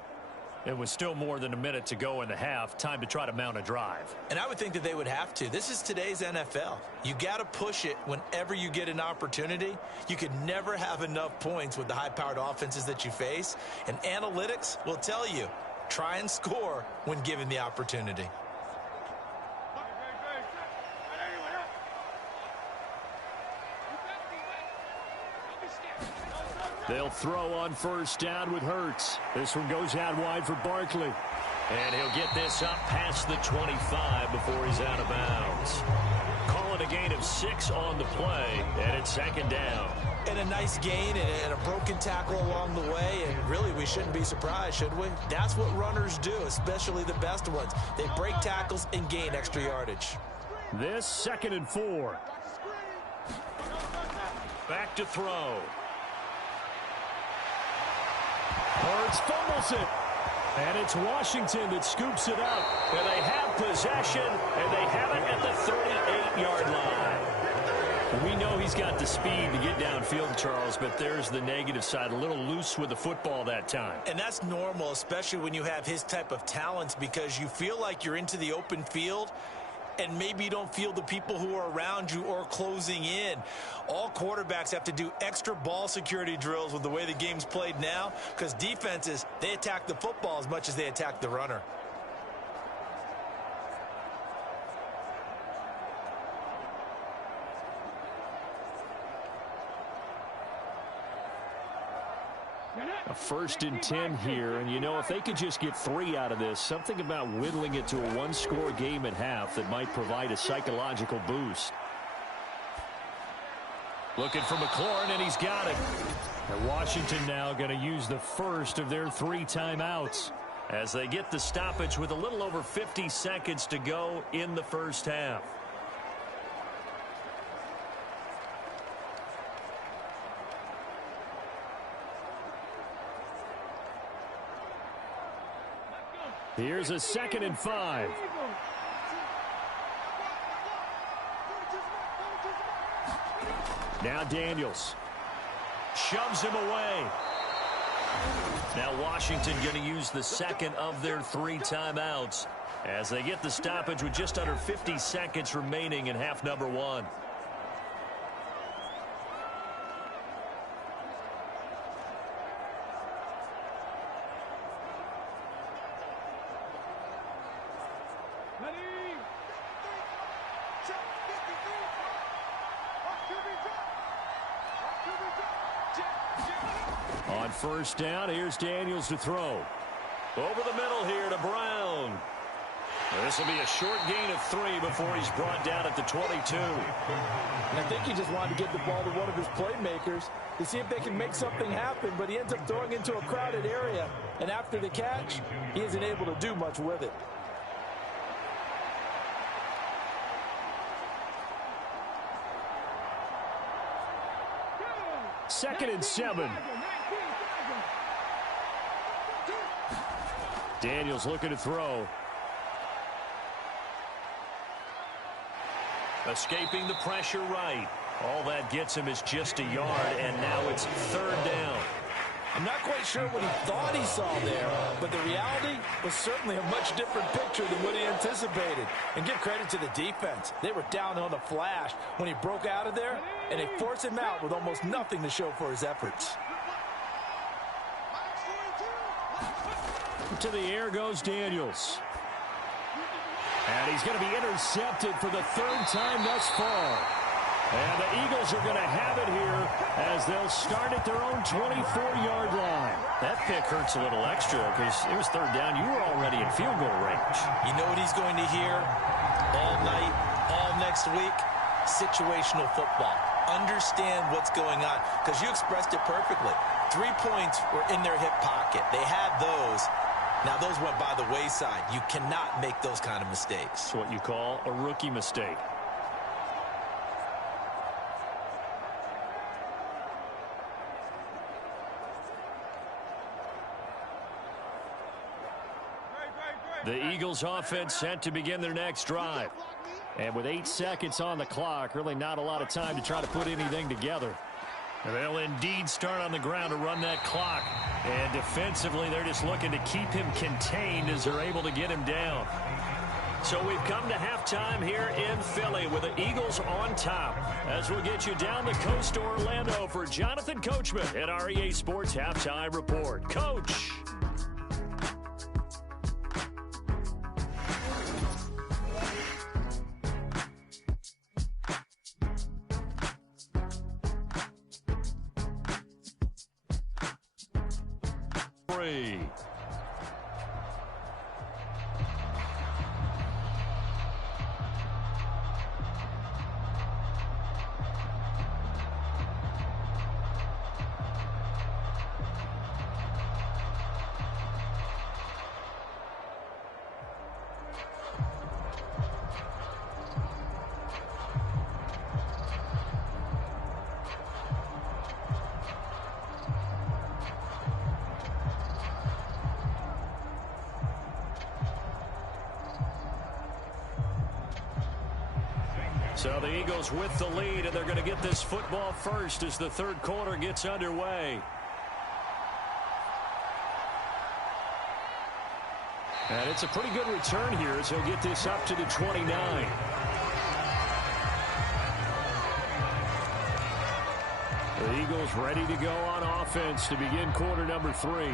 It was still more than a minute to go in the half. Time to try to mount a drive. And I would think that they would have to. This is today's NFL. You got to push it whenever you get an opportunity. You could never have enough points with the high-powered offenses that you face. And analytics will tell you, try and score when given the opportunity. They'll throw on 1st down with Hurts. This one goes out wide for Barkley. And he'll get this up past the 25 before he's out of bounds. Call it a gain of 6 on the play, and it's 2nd down. And a nice gain and a broken tackle along the way, and really we shouldn't be surprised, should we? That's what runners do, especially the best ones. They break tackles and gain extra yardage. This 2nd and 4. Back to throw. Hurts fumbles it. And it's Washington that scoops it up. And they have possession, and they have it at the 38-yard line. We know he's got the speed to get downfield, Charles, but there's the negative side. A little loose with the football that time. And that's normal, especially when you have his type of talents, because you feel like you're into the open field, and maybe you don't feel the people who are around you or closing in. All quarterbacks have to do extra ball security drills with the way the game's played now, because defenses, they attack the football as much as they attack the runner. A 1st and 10 here, and if they could just get 3 out of this, something about whittling it to a one-score game at half that might provide a psychological boost. Looking for McLaurin, and he's got it. And Washington now going to use the first of their 3 timeouts as they get the stoppage with a little over 50 seconds to go in the first half. Here's a 2nd and 5. Now Daniels shoves him away. Now Washington going to use the 2nd of their 3 timeouts as they get the stoppage with just under 50 seconds remaining in half number 1. On 1st down, here's Daniels to throw. Over the middle here to Brown. This will be a short gain of 3 before he's brought down at the 22. And I think he just wanted to get the ball to one of his playmakers to see if they can make something happen, but he ends up throwing into a crowded area. And after the catch, he isn't able to do much with it. Second and 7. Daniels looking to throw. Escaping the pressure right. All that gets him is just a yard, and now it's 3rd down. I'm not quite sure what he thought he saw there, but the reality was certainly a much different picture than what he anticipated. And give credit to the defense. They were down on the flash when he broke out of there, and they forced him out with almost nothing to show for his efforts. To the air goes Daniels. And he's going to be intercepted for the 3rd time thus far. And the Eagles are going to have it here as they'll start at their own 24-yard line. That pick hurts a little extra because it was 3rd down. You were already in field goal range. You know what he's going to hear all night, all next week? Situational football. Understand what's going on because you expressed it perfectly. 3 points were in their hip pocket. They had those. Now, those went by the wayside. You cannot make those kind of mistakes. It's what you call a rookie mistake. The Eagles offense set to begin their next drive. And with 8 seconds on the clock, really not a lot of time to try to put anything together. They'll indeed start on the ground to run that clock. And defensively, they're just looking to keep him contained as they're able to get him down. So we've come to halftime here in Philly with the Eagles on top. As we'll get you down the coast to Orlando for Jonathan Coachman at our EA Sports Halftime Report. Coach. So the Eagles with the lead, and they're going to get this football first as the 3rd quarter gets underway. And it's a pretty good return here as he'll get this up to the 29. The Eagles ready to go on offense to begin quarter number 3.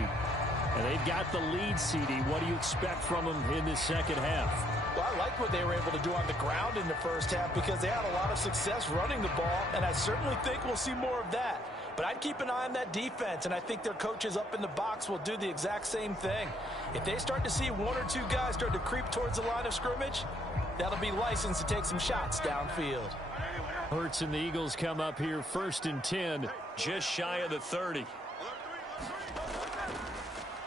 And they've got the lead, CD. What do you expect from them in this second half? Well, I like what they were able to do on the ground in the first half because they had a lot of success running the ball, and I certainly think we'll see more of that. But I'd keep an eye on that defense, and I think their coaches up in the box will do the exact same thing. If they start to see one or two guys start to creep towards the line of scrimmage, that'll be license to take some shots downfield. Hurts and the Eagles come up here 1st and 10, just shy of the 30.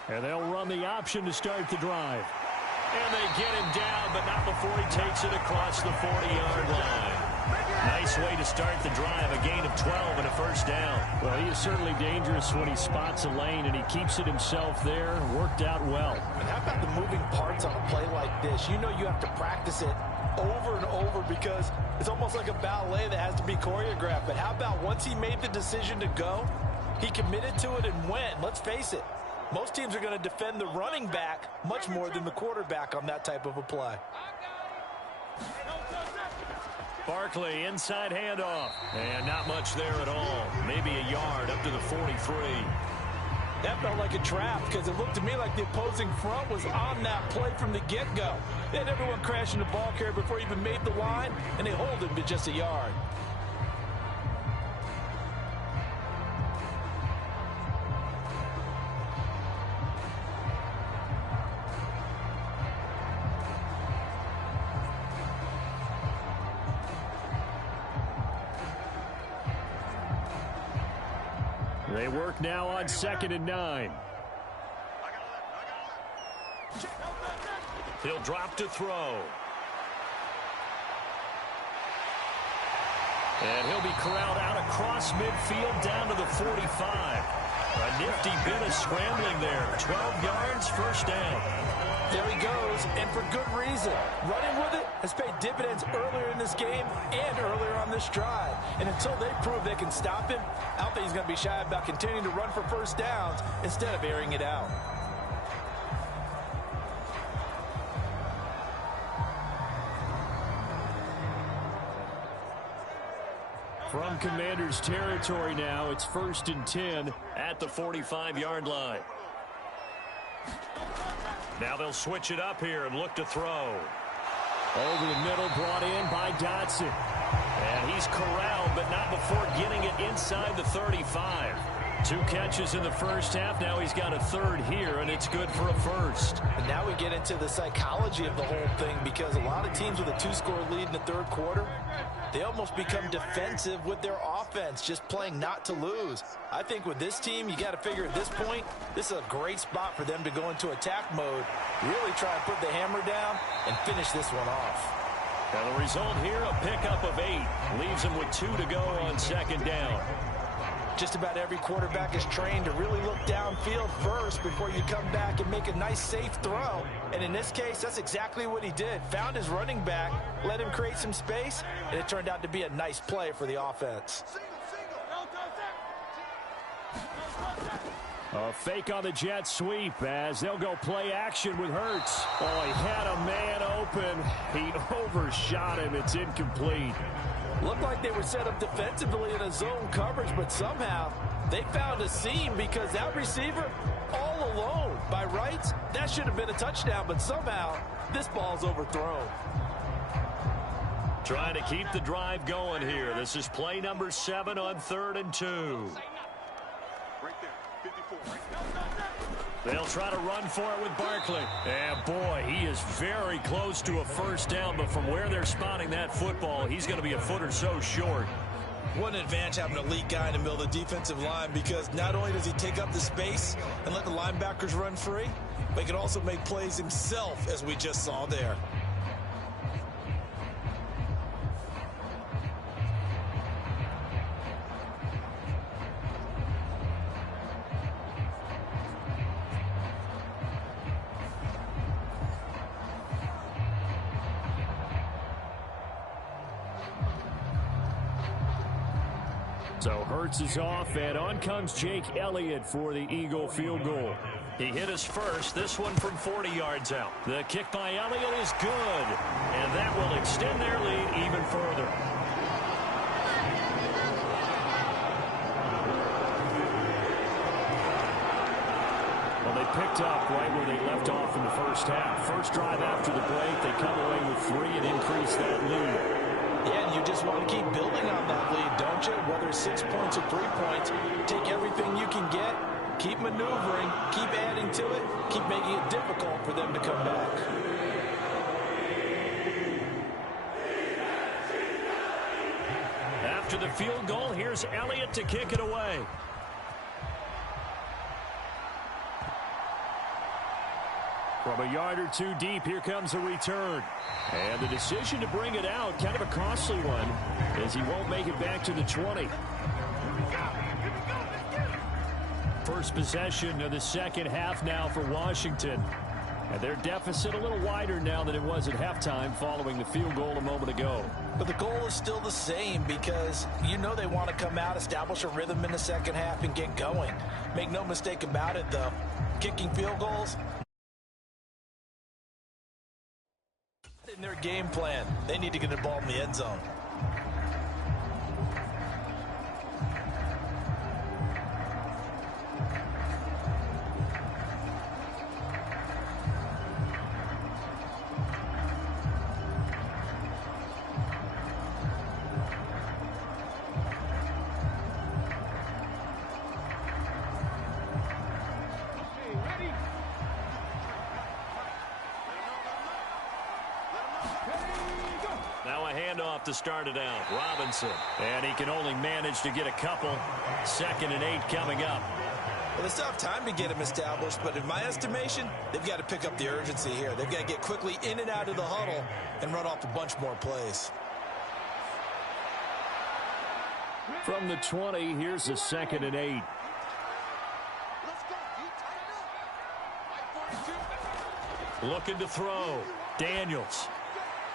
And they'll run the option to start the drive. And they get him down, but not before he takes it across the 40-yard line. Nice way to start the drive, a gain of 12 and a first down. Well, he is certainly dangerous when he spots a lane, and he keeps it himself there. Worked out well. And how about the moving parts on a play like this? You know you have to practice it over and over because it's almost like a ballet that has to be choreographed. But how about once he made the decision to go, he committed to it and went. Let's face it, most teams are going to defend the running back much more than the quarterback on that type of a play. Barkley, inside handoff. And not much there at all. Maybe a yard up to the 43. That felt like a trap because it looked to me like the opposing front was on that play from the get-go. They had everyone crashing the ball carrier before he even made the line, and they hold him to just a yard. They work now on 2nd and 9. He'll drop to throw. And he'll be corralled out across midfield down to the 45. A nifty bit of scrambling there. 12 yards, first down. There he goes, and for good reason. Running with it has paid dividends earlier in this game and earlier on this drive. And until they prove they can stop him, I don't think he's going to be shy about continuing to run for first downs instead of airing it out. From Commanders territory now, it's 1st and 10 at the 45-yard line. Now they'll switch it up here and look to throw. Over the middle, brought in by Dotson. And he's corralled, but not before getting it inside the 35. 2 catches in the first half. Now he's got a third here, and it's good for a first. And now we get into the psychology of the whole thing because a lot of teams with a 2-score lead in the third quarter, they almost become defensive with their offense, just playing not to lose. I think with this team, you got to figure at this point, this is a great spot for them to go into attack mode, really try and put the hammer down and finish this one off. Now the result here, a pickup of 8. Leaves them with 2 to go on 2nd down. Just about every quarterback is trained to really look downfield first before you come back and make a nice, safe throw. And in this case, that's exactly what he did. Found his running back, let him create some space, and it turned out to be a nice play for the offense. A fake on the jet sweep as they'll go play action with Hurts. Oh, he had a man open. He overshot him. It's incomplete. Looked like they were set up defensively in a zone coverage, but somehow they found a seam because that receiver all alone. By rights, that should have been a touchdown, but somehow this ball's overthrown. Trying to keep the drive going here. This is play number 7 on 3rd and 2. They'll try to run for it with Barkley. And boy, he is very close to a first down, but from where they're spotting that football, he's going to be a foot or so short. What an advantage having an elite guy in the middle of the defensive line because not only does he take up the space and let the linebackers run free, but he can also make plays himself, as we just saw there. So Hurts is off, and on comes Jake Elliott for the Eagle field goal. He hit us first, this one from 40 yards out. The kick by Elliott is good, and that will extend their lead even further. Well, they picked up right where they left off in the first half. First drive after the break, they come away with 3 and increase that lead. Yeah, and you just want to keep building on that lead, don't you? Whether it's 6 points or 3 points, take everything you can get, keep maneuvering, keep adding to it, keep making it difficult for them to come back. After the field goal, here's Elliott to kick it away. From a yard or 2 deep, here comes a return. And the decision to bring it out, kind of a costly one, as he won't make it back to the 20. First possession of the second half now for Washington. And their deficit a little wider now than it was at halftime following the field goal a moment ago. But the goal is still the same because you know they want to come out, establish a rhythm in the second half, and get going. Make no mistake about it, though. Kicking field goals, in their game plan, they need to get the ball in the end zone. Now a handoff to start it out. Robinson. And he can only manage to get a couple. 2nd and 8 coming up. Well, it's tough time to get them established, but in my estimation, they've got to pick up the urgency here. They've got to get quickly in and out of the huddle and run off a bunch more plays. From the 20, here's a 2nd and 8. Looking to throw. Daniels.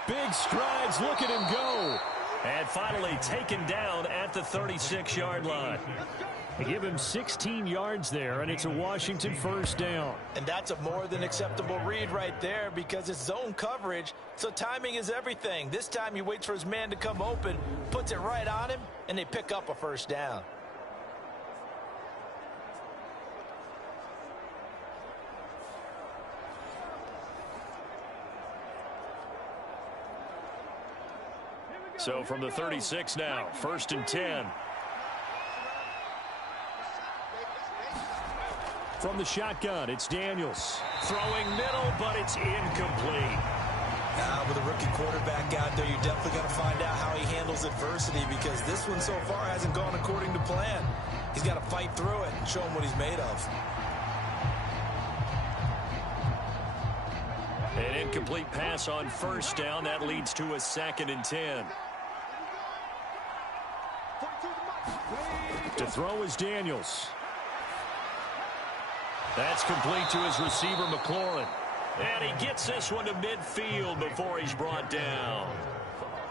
Big strides, look at him go. And finally taken down at the 36-yard line. They give him 16 yards there, and it's a Washington first down. And that's a more than acceptable read right there because it's zone coverage, so timing is everything. This time he waits for his man to come open, puts it right on him, and they pick up a first down. So from the 36 now, 1st and 10. From the shotgun, it's Daniels. Throwing middle, but it's incomplete. With a rookie quarterback out there, you're definitely going to find out how he handles adversity because this one so far hasn't gone according to plan. He's got to fight through it and show him what he's made of. An incomplete pass on first down. That leads to a 2nd and 10. To throw is Daniels. That's complete to his receiver, McLaurin. And he gets this one to midfield before he's brought down.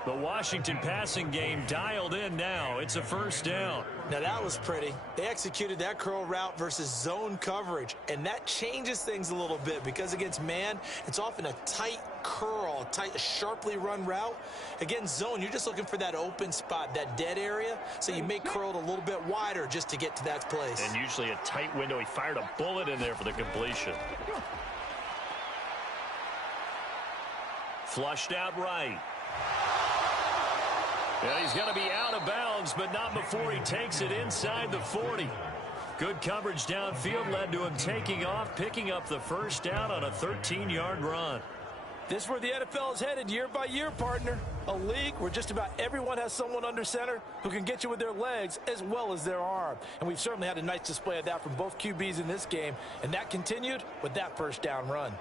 The Washington passing game dialed in now. It's a first down. Now that was pretty. They executed that curl route versus zone coverage, and that changes things a little bit because against man, it's often a tight curl, tight, sharply run route. Against zone, you're just looking for that open spot, that dead area, so you make curl a little bit wider just to get to that place. And usually a tight window. He fired a bullet in there for the completion. Flushed out right. And he's going to be out of bounds, but not before he takes it inside the 40. Good coverage downfield led to him taking off, picking up the first down on a 13-yard run. This is where the NFL is headed year by year, partner. A league where just about everyone has someone under center who can get you with their legs as well as their arm. And we've certainly had a nice display of that from both QBs in this game, and that continued with that first down run.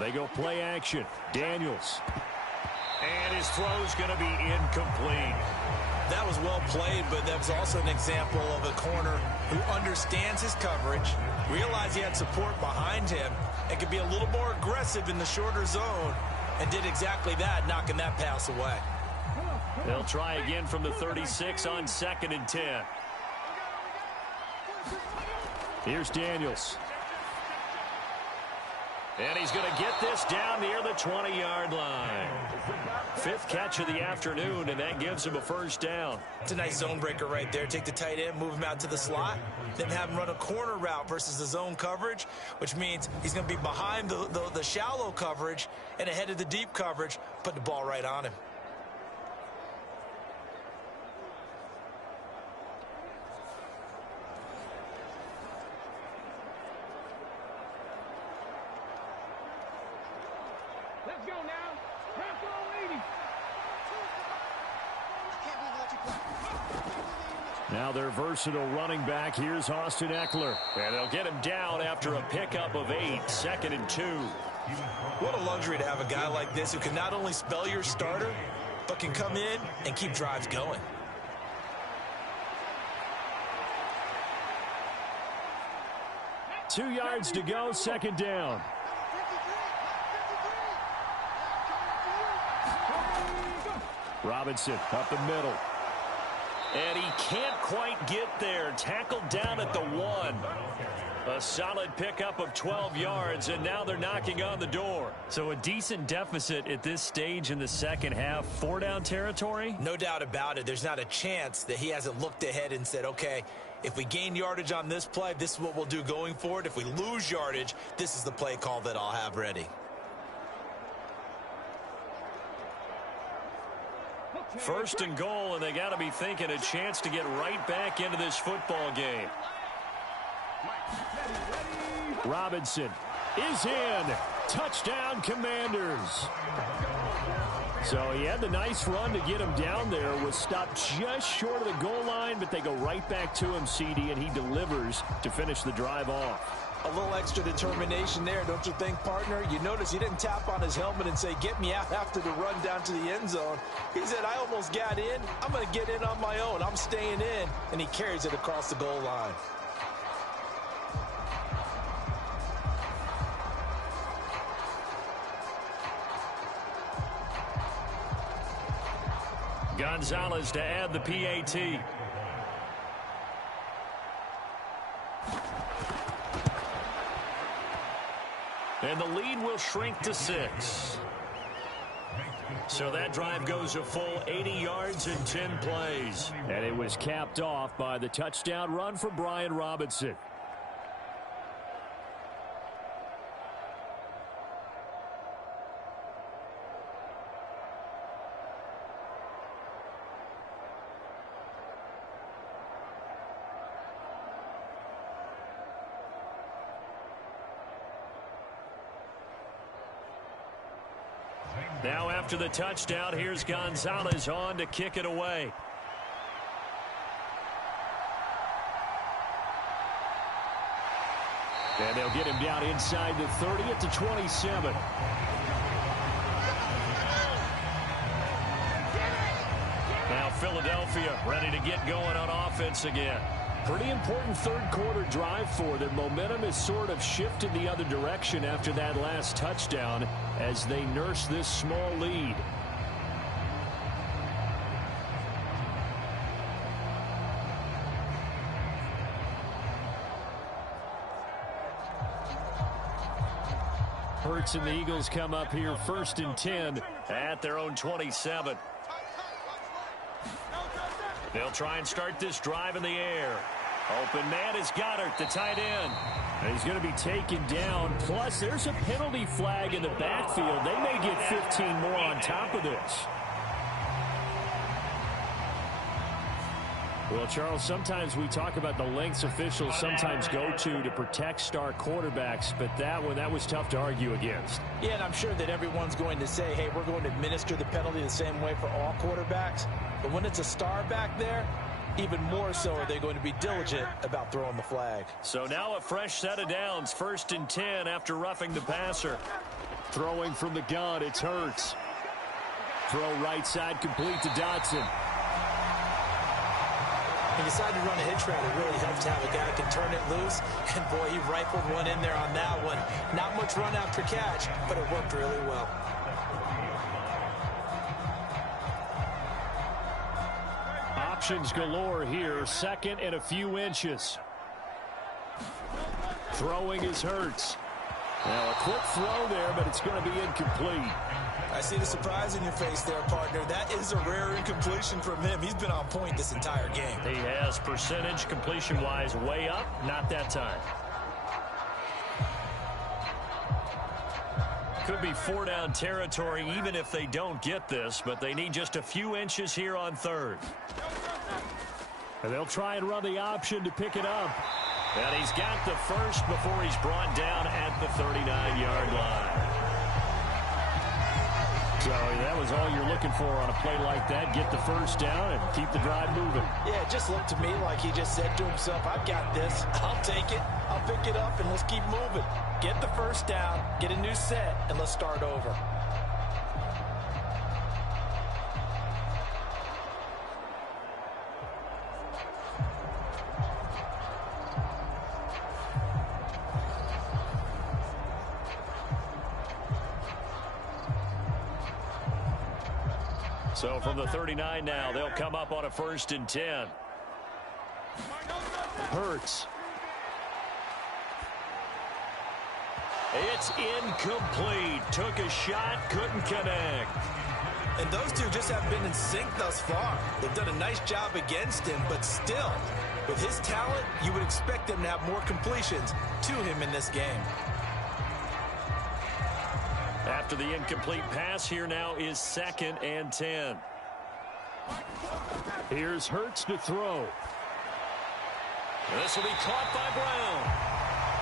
They go play action. Daniels. And his throw's going to be incomplete. That was well played, but that was also an example of a corner who understands his coverage, realized he had support behind him, and could be a little more aggressive in the shorter zone, and did exactly that, knocking that pass away. They'll try again from the 36 on 2nd and 10. Here's Daniels. And he's going to get this down near the 20-yard line. 5th catch of the afternoon, and that gives him a first down. It's a nice zone breaker right there. Take the tight end, move him out to the slot, then have him run a corner route versus the zone coverage, which means he's going to be behind the shallow coverage and ahead of the deep coverage, put the ball right on him. Let's go now. Run for 80. Now their versatile running back. Here's Austin Eckler. And they'll get him down after a pickup of 8, 2nd and 2. What a luxury to have a guy like this who can not only spell your starter, but can come in and keep drives going. Two yards to go, 2nd down. Robinson up the middle. And he can't quite get there. Tackled down at the 1. A solid pickup of 12 yards, and now they're knocking on the door. So a decent deficit at this stage in the second half. 4-down territory? No doubt about it. There's not a chance that he hasn't looked ahead and said, okay, if we gain yardage on this play, this is what we'll do going forward. If we lose yardage, this is the play call that I'll have ready. First and goal, and they got to be thinking a chance to get right back into this football game. Robinson is in. Touchdown, Commanders. So he had the nice run to get him down there. Was stopped just short of the goal line, but they go right back to him, CD, and he delivers to finish the drive off. A little extra determination there, don't you think, partner? You notice he didn't tap on his helmet and say, get me out after the run down to the end zone. He said, I almost got in. I'm going to get in on my own. I'm staying in. And he carries it across the goal line. Gonzalez to add the PAT. And the lead will shrink to 6. So that drive goes a full 80 yards in 10 plays. And it was capped off by the touchdown run for Brian Robinson. Now after the touchdown, here's Gonzalez on to kick it away. And they'll get him down inside the 30 at the 27. Now Philadelphia ready to get going on offense again. Pretty important third quarter drive for them. Momentum has sort of shifted the other direction after that last touchdown as they nurse this small lead. Hurts and the Eagles come up here 1st and 10 at their own 27. They'll try and start this drive in the air. Open man is Goddard, the tight end. And he's going to be taken down. Plus, there's a penalty flag in the backfield. They may get 15 more on top of this. Well, Charles, sometimes we talk about the lengths officials sometimes go to protect star quarterbacks, but that was tough to argue against. Yeah, and I'm sure that everyone's going to say, hey, we're going to administer the penalty the same way for all quarterbacks. But when it's a star back there, even more so are they going to be diligent about throwing the flag. So now a fresh set of downs, 1st and 10 after roughing the passer. Throwing from the gun, it's Hurts. Throw right side, complete to Dotson. He decided to run a hitch route. It really helps to have a guy that can turn it loose. And, boy, he rifled one in there on that one. Not much run after catch, but it worked really well. Options galore here. 2nd and a few inches. Throwing is Hurts. Now a quick throw there, but it's going to be incomplete. I see the surprise in your face there, partner. That is a rare incompletion from him. He's been on point this entire game. He has percentage completion-wise way up, not that time. Could be 4-down territory even if they don't get this, but they need just a few inches here on third. And they'll try and run the option to pick it up. And he's got the first before he's brought down at the 39-yard line. So that was all you're looking for on a play like that. Get the first down and keep the drive moving. Yeah, it just looked to me like he just said to himself, I've got this. I'll take it. I'll pick it up, and let's keep moving. Get the first down, get a new set, and let's start over. So from the 39 now, they'll come up on a 1st and 10. Hurts. It's incomplete. Took a shot, couldn't connect. And those two just haven't been in sync thus far. They've done a nice job against him, but still, with his talent, you would expect them to have more completions to him in this game. After the incomplete pass, here now is 2nd and 10. Here's Hurts to throw. This will be caught by Brown.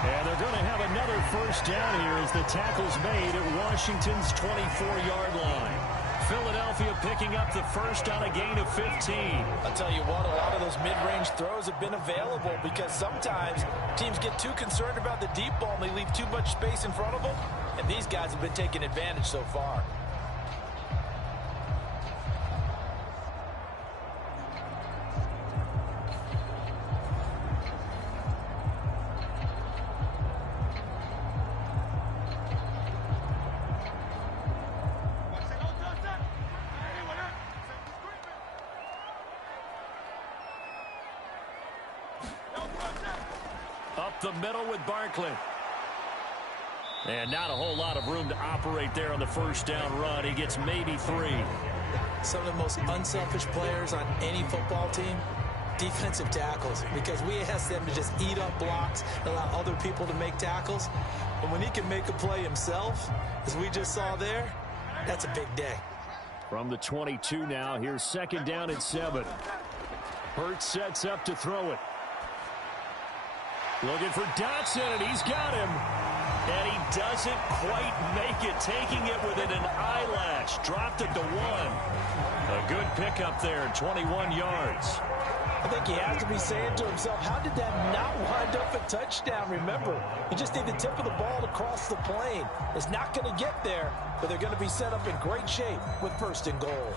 And they're going to have another first down here as the tackle's made at Washington's 24-yard line. Philadelphia picking up the first on a gain of 15. I'll tell you what, a lot of those mid-range throws have been available because sometimes teams get too concerned about the deep ball and they leave too much space in front of them. And these guys have been taking advantage so far. Up the middle with Barkley. And not a whole lot of room to operate there on the first down run. He gets maybe 3. Some of the most unselfish players on any football team, defensive tackles, because we ask them to just eat up blocks and allow other people to make tackles. But when he can make a play himself, as we just saw there, that's a big day. From the 22 now, here's 2nd down and 7. Hurts sets up to throw it. Looking for Dotson, and he's got him. And he doesn't quite make it, taking it within an eyelash. Dropped it to 1. A good pickup there, 21 yards. I think he has to be saying to himself, how did that not wind up a touchdown? Remember, you just need the tip of the ball to cross the plane. It's not going to get there, but they're going to be set up in great shape with 1st and goal.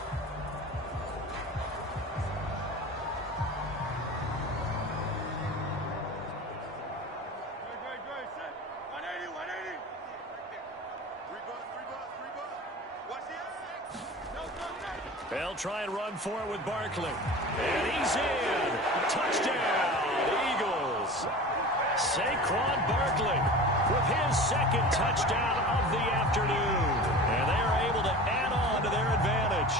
They'll try and run for it with Barkley. And he's in. Touchdown, Eagles. Saquon Barkley with his 2nd touchdown of the afternoon. And they are able to add on to their advantage.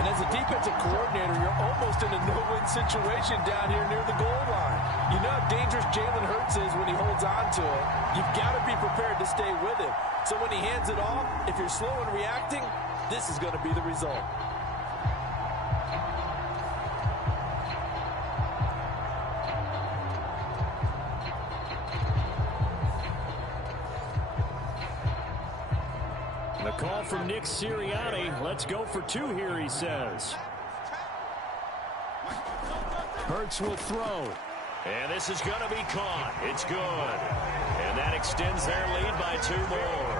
And as a defensive coordinator, you're almost in a no-win situation down here near the goal line. You know how dangerous Jalen Hurts is when he holds on to it. You've got to be prepared to stay with him. So when he hands it off, if you're slow in reacting, this is going to be the result. The call from Nick Sirianni. Let's go for 2 here, he says. Hurts will throw. And this is going to be caught. It's good. And that extends their lead by 2 more.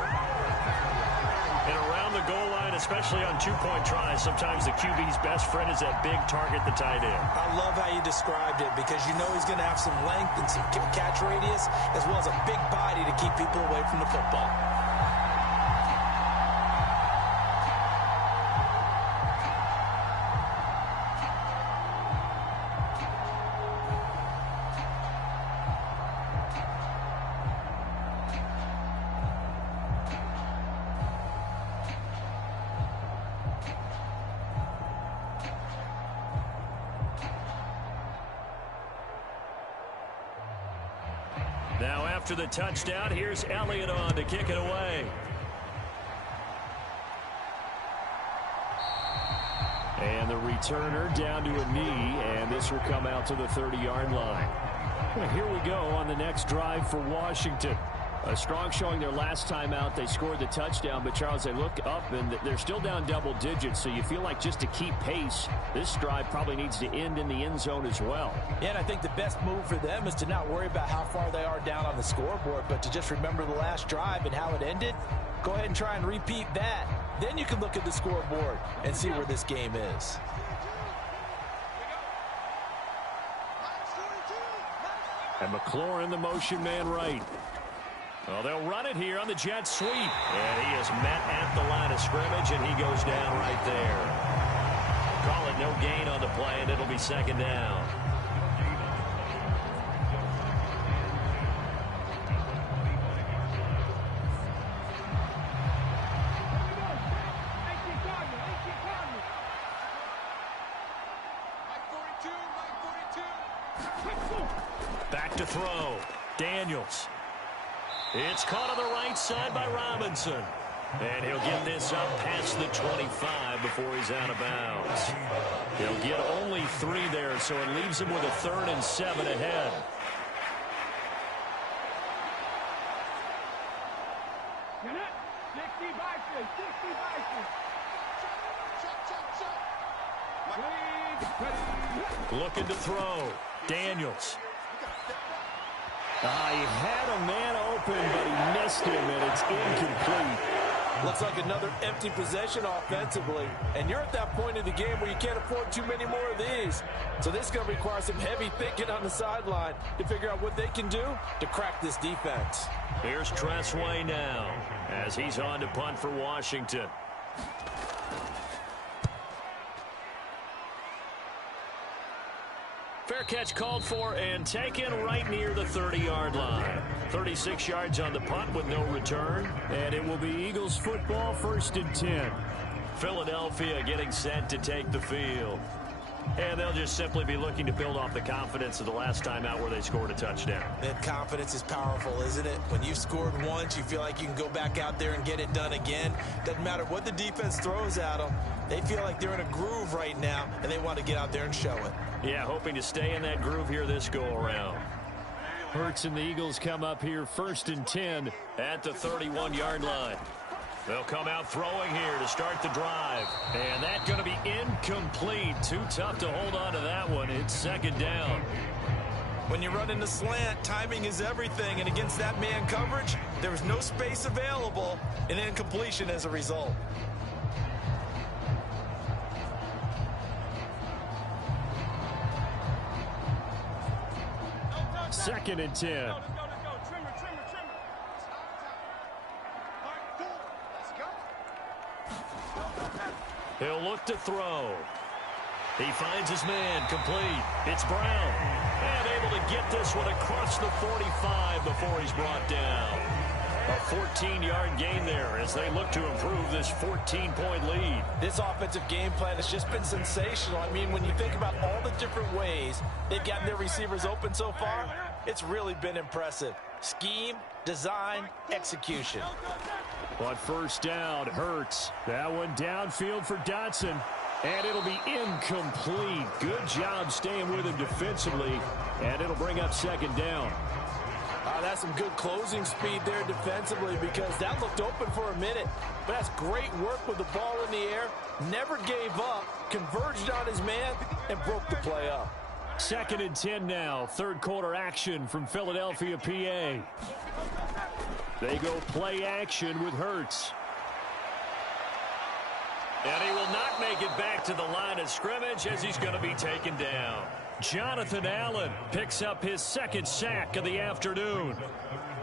And around the goal line, especially on 2-point tries, sometimes the QB's best friend is that big target, the tight end. I love how you described it because you know he's going to have some length and some catch radius as well as a big body to keep people away from the football. Now after the touchdown, here's Elliott on to kick it away. And the returner down to a knee, and this will come out to the 30-yard line. Well, here we go on the next drive for Washington. A strong showing their last time out. They scored the touchdown, but Charles, they look up and they're still down double digits, so you feel like just to keep pace, this drive probably needs to end in the end zone as well. Yeah, and I think the best move for them is to not worry about how far they are down on the scoreboard, but to just remember the last drive and how it ended. Go ahead and try and repeat that. Then you can look at the scoreboard and see where this game is. And McLaurin, the motion man right. Well, they'll run it here on the jet sweep. And he is met at the line of scrimmage, and he goes down right there. Call it no gain on the play, and it'll be second down. Back to throw. Daniels. It's caught on the right side by Robinson. And he'll get this up past the 25 before he's out of bounds. He'll get only 3 there, so it leaves him with a 3rd and 7 ahead. Looking to throw. Daniels. He had a man open, but he missed him, and it's incomplete. Looks like another empty possession offensively. And you're at that point in the game where you can't afford too many more of these. So this is going to require some heavy thinking on the sideline to figure out what they can do to crack this defense. Here's Tressway now as he's on to punt for Washington. Fair catch called for and taken right near the 30-yard line. 36 yards on the punt with no return. And it will be Eagles football, 1st and 10. Philadelphia getting set to take the field. And they'll just simply be looking to build off the confidence of the last time out where they scored a touchdown. That confidence is powerful, isn't it? When you've scored once, you feel like you can go back out there and get it done again. Doesn't matter what the defense throws at them. They feel like they're in a groove right now, and they want to get out there and show it. Yeah, hoping to stay in that groove here this go-around. Hurts and the Eagles come up here 1st and 10 at the 31-yard line. They'll come out throwing here to start the drive. And that's going to be incomplete. Too tough to hold on to that one. It's second down. When you run in the slant, timing is everything. And against that man coverage, there was no space available, and incompletion as a result. Second and 10. He'll look to throw. He finds his man complete. It's Brown. And able to get this one across the 45 before he's brought down. A 14-yard gain there as they look to improve this 14-point lead. This offensive game plan has just been sensational. I mean, when you think about all the different ways they've gotten their receivers open so far, it's really been impressive. Scheme, design, execution. On 1st down, Hurts. That one downfield for Dotson. And it'll be incomplete. Good job staying with him defensively. And it'll bring up 2nd down. That's some good closing speed there defensively because that looked open for a minute. But that's great work with the ball in the air. Never gave up, converged on his man, and broke the play up. 2nd and 10 now. 3rd quarter action from Philadelphia, PA. They go play action with Hurts. And he will not make it back to the line of scrimmage as he's going to be taken down. Jonathan Allen picks up his 2nd sack of the afternoon.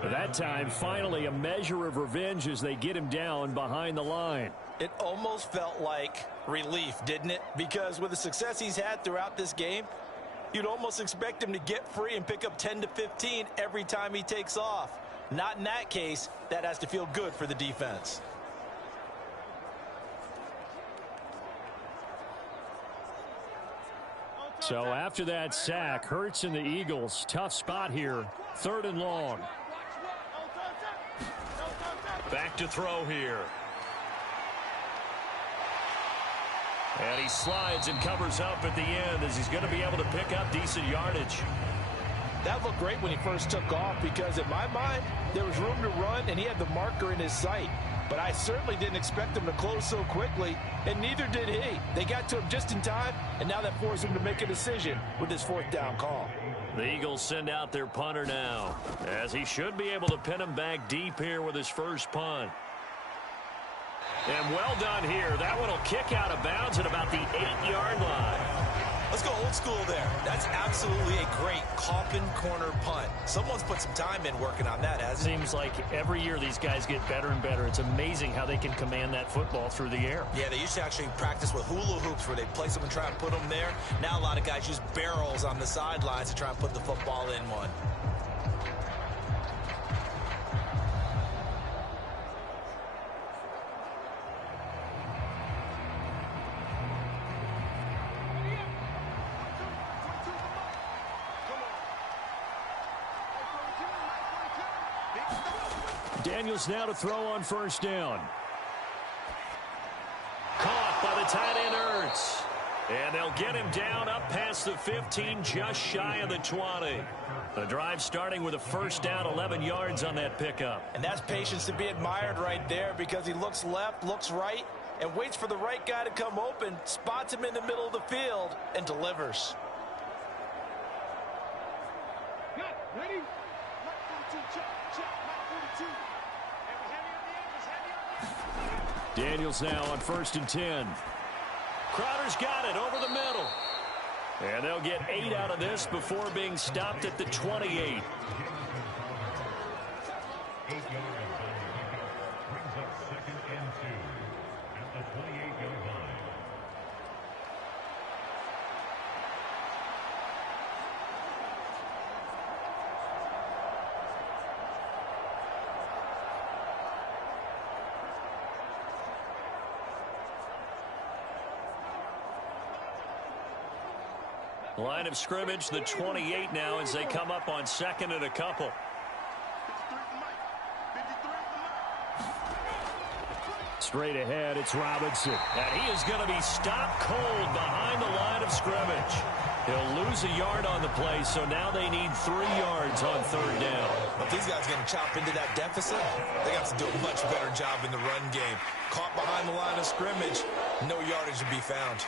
That time, finally, a measure of revenge as they get him down behind the line. It almost felt like relief, didn't it? Because with the success he's had throughout this game, you'd almost expect him to get free and pick up 10 to 15 every time he takes off. Not in that case. That has to feel good for the defense. So after that sack, Hurts and the Eagles, tough spot here, 3rd and long. Back to throw here. And he slides and covers up at the end as he's going to be able to pick up decent yardage. That looked great when he first took off because in my mind, there was room to run and he had the marker in his sight. But I certainly didn't expect him to close so quickly, and neither did he. They got to him just in time, and now that forced him to make a decision with his 4th down call. The Eagles send out their punter now, as he should be able to pin him back deep here with his first punt. And well done here. That one will kick out of bounds at about the 8-yard line. Let's go old school there. That's absolutely a great coffin corner punt. Someone's put some time in working on that, hasn't it? Seems like every year these guys get better and better. It's amazing how they can command that football through the air. Yeah, they used to actually practice with hula hoops where they place them and try and put them there. Now a lot of guys use barrels on the sidelines to try and put the football in one. Daniels now to throw on 1st down. Caught by the tight end Hurts. And they'll get him down up past the 15, just shy of the 20. The drive starting with a 1st down, 11 yards on that pickup. And that's patience to be admired right there because he looks left, looks right, and waits for the right guy to come open, spots him in the middle of the field, and delivers. Ready? Daniels now on 1st and 10. Crowder's got it over the middle. And they'll get 8 out of this before being stopped at the 28. Line of scrimmage, the 28 now as they come up on 2nd and a couple. Straight ahead, it's Robinson. And he is going to be stopped cold behind the line of scrimmage. He'll lose a yard on the play, so now they need 3 yards on 3rd down. If these guys are going to chop into that deficit, they got to do a much better job in the run game. Caught behind the line of scrimmage, no yardage to be found.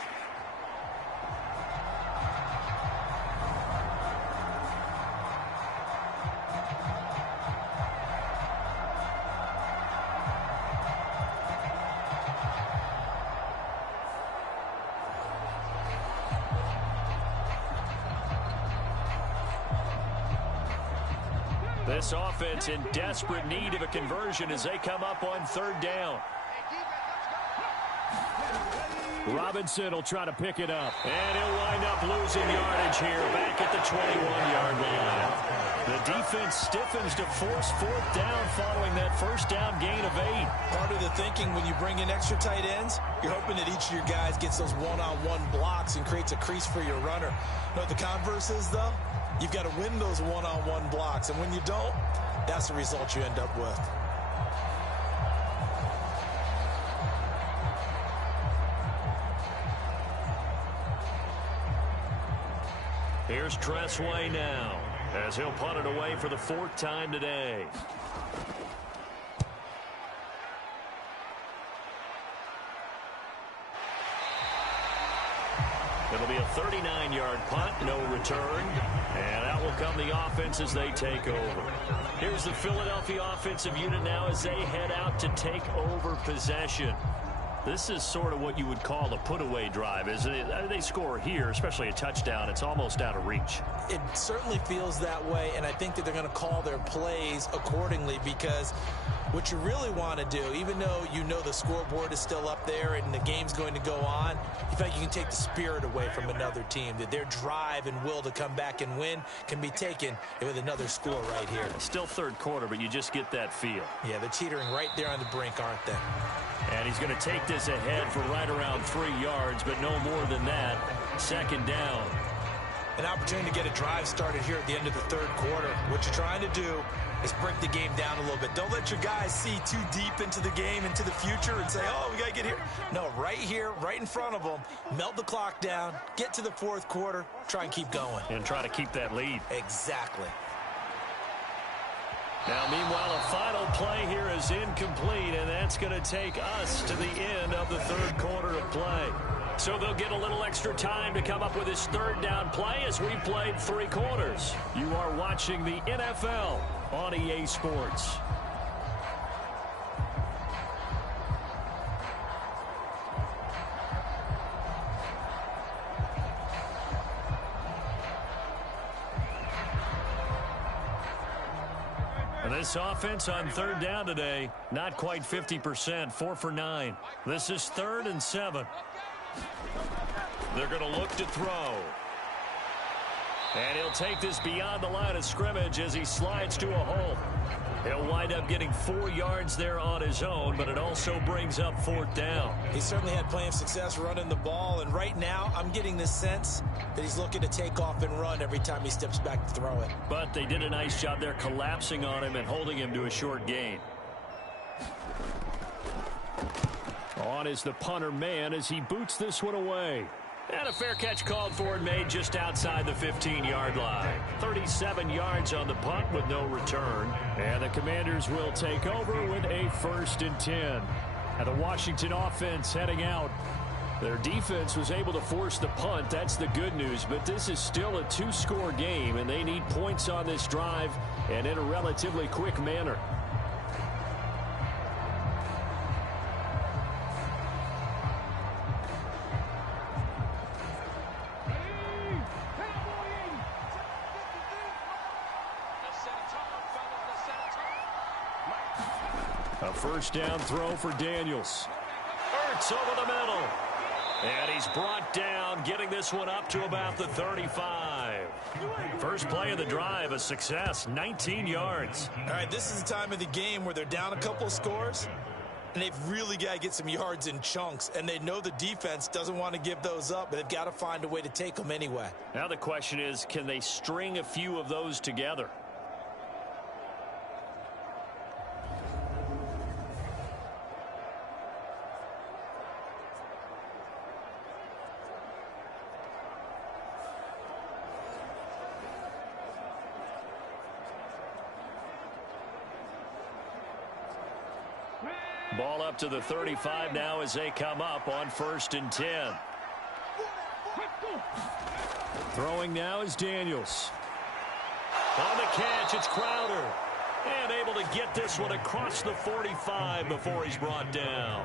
This offense in desperate need of a conversion as they come up on 3rd down. Robinson will try to pick it up. And he'll wind up losing yardage here back at the 21-yard line. The defense stiffens to force 4th down following that 1st down gain of 8. Part of the thinking when you bring in extra tight ends, you're hoping that each of your guys gets those one-on-one blocks and creates a crease for your runner. You know what the converse is, though? You've got to win those one-on-one blocks, and when you don't, that's the result you end up with. Here's Tressway now as he'll punt it away for the 4th time today. It'll be a 39-yard punt, no return. And out will come the offense as they take over. Here's the Philadelphia offensive unit now as they head out to take over possession. This is sort of what you would call a put-away drive, isn't it? They score here, especially a touchdown. It's almost out of reach. It certainly feels that way, and I think that they're going to call their plays accordingly because what you really want to do, even though you know the scoreboard is still up there and the game's going to go on, you feel like you can take the spirit away from another team, that their drive and will to come back and win can be taken with another score right here. Still 3rd quarter, but you just get that feel. Yeah, they're teetering right there on the brink, aren't they? And he's going to take this ahead for right around 3 yards, but no more than that. 2nd down. An opportunity to get a drive started here at the end of the third quarter. What you're trying to do is break the game down a little bit. Don't let your guys see too deep into the game, into the future, and say, oh, we got to get here. No, right here, right in front of them, melt the clock down, get to the fourth quarter, try and keep going. And try to keep that lead. Exactly. Now, meanwhile, a final play here is incomplete, and that's going to take us to the end of the third quarter of play. So they'll get a little extra time to come up with this third down play as we've played 3 quarters. You are watching the NFL on EA Sports. This offense on third down today, not quite 50%, 4 for 9. This is 3rd and 7. They're going to look to throw. And he'll take this beyond the line of scrimmage as he slides to a hole. He'll wind up getting 4 yards there on his own, but it also brings up 4th down. He certainly had plenty of success running the ball, and right now I'm getting the sense that he's looking to take off and run every time he steps back to throw it. But they did a nice job there collapsing on him and holding him to a short gain. On is the punter man as he boots this one away. And a fair catch called for and made just outside the 15-yard line. 37 yards on the punt with no return. And the Commanders will take over with a 1st and 10. And the Washington offense heading out. Their defense was able to force the punt. That's the good news. But this is still a 2-score game, and they need points on this drive and in a relatively quick manner. A first down throw for Daniels. Hurts over the middle. And he's brought down, getting this one up to about the 35. First play of the drive, a success, 19 yards. All right, this is the time of the game where they're down a couple of scores, and they've really got to get some yards in chunks, and they know the defense doesn't want to give those up, but they've got to find a way to take them anyway. Now the question is, can they string a few of those together? Ball up to the 35 now as they come up on 1st and 10. Throwing now is Daniels. On the catch, it's Crowder. And able to get this one across the 45 before he's brought down.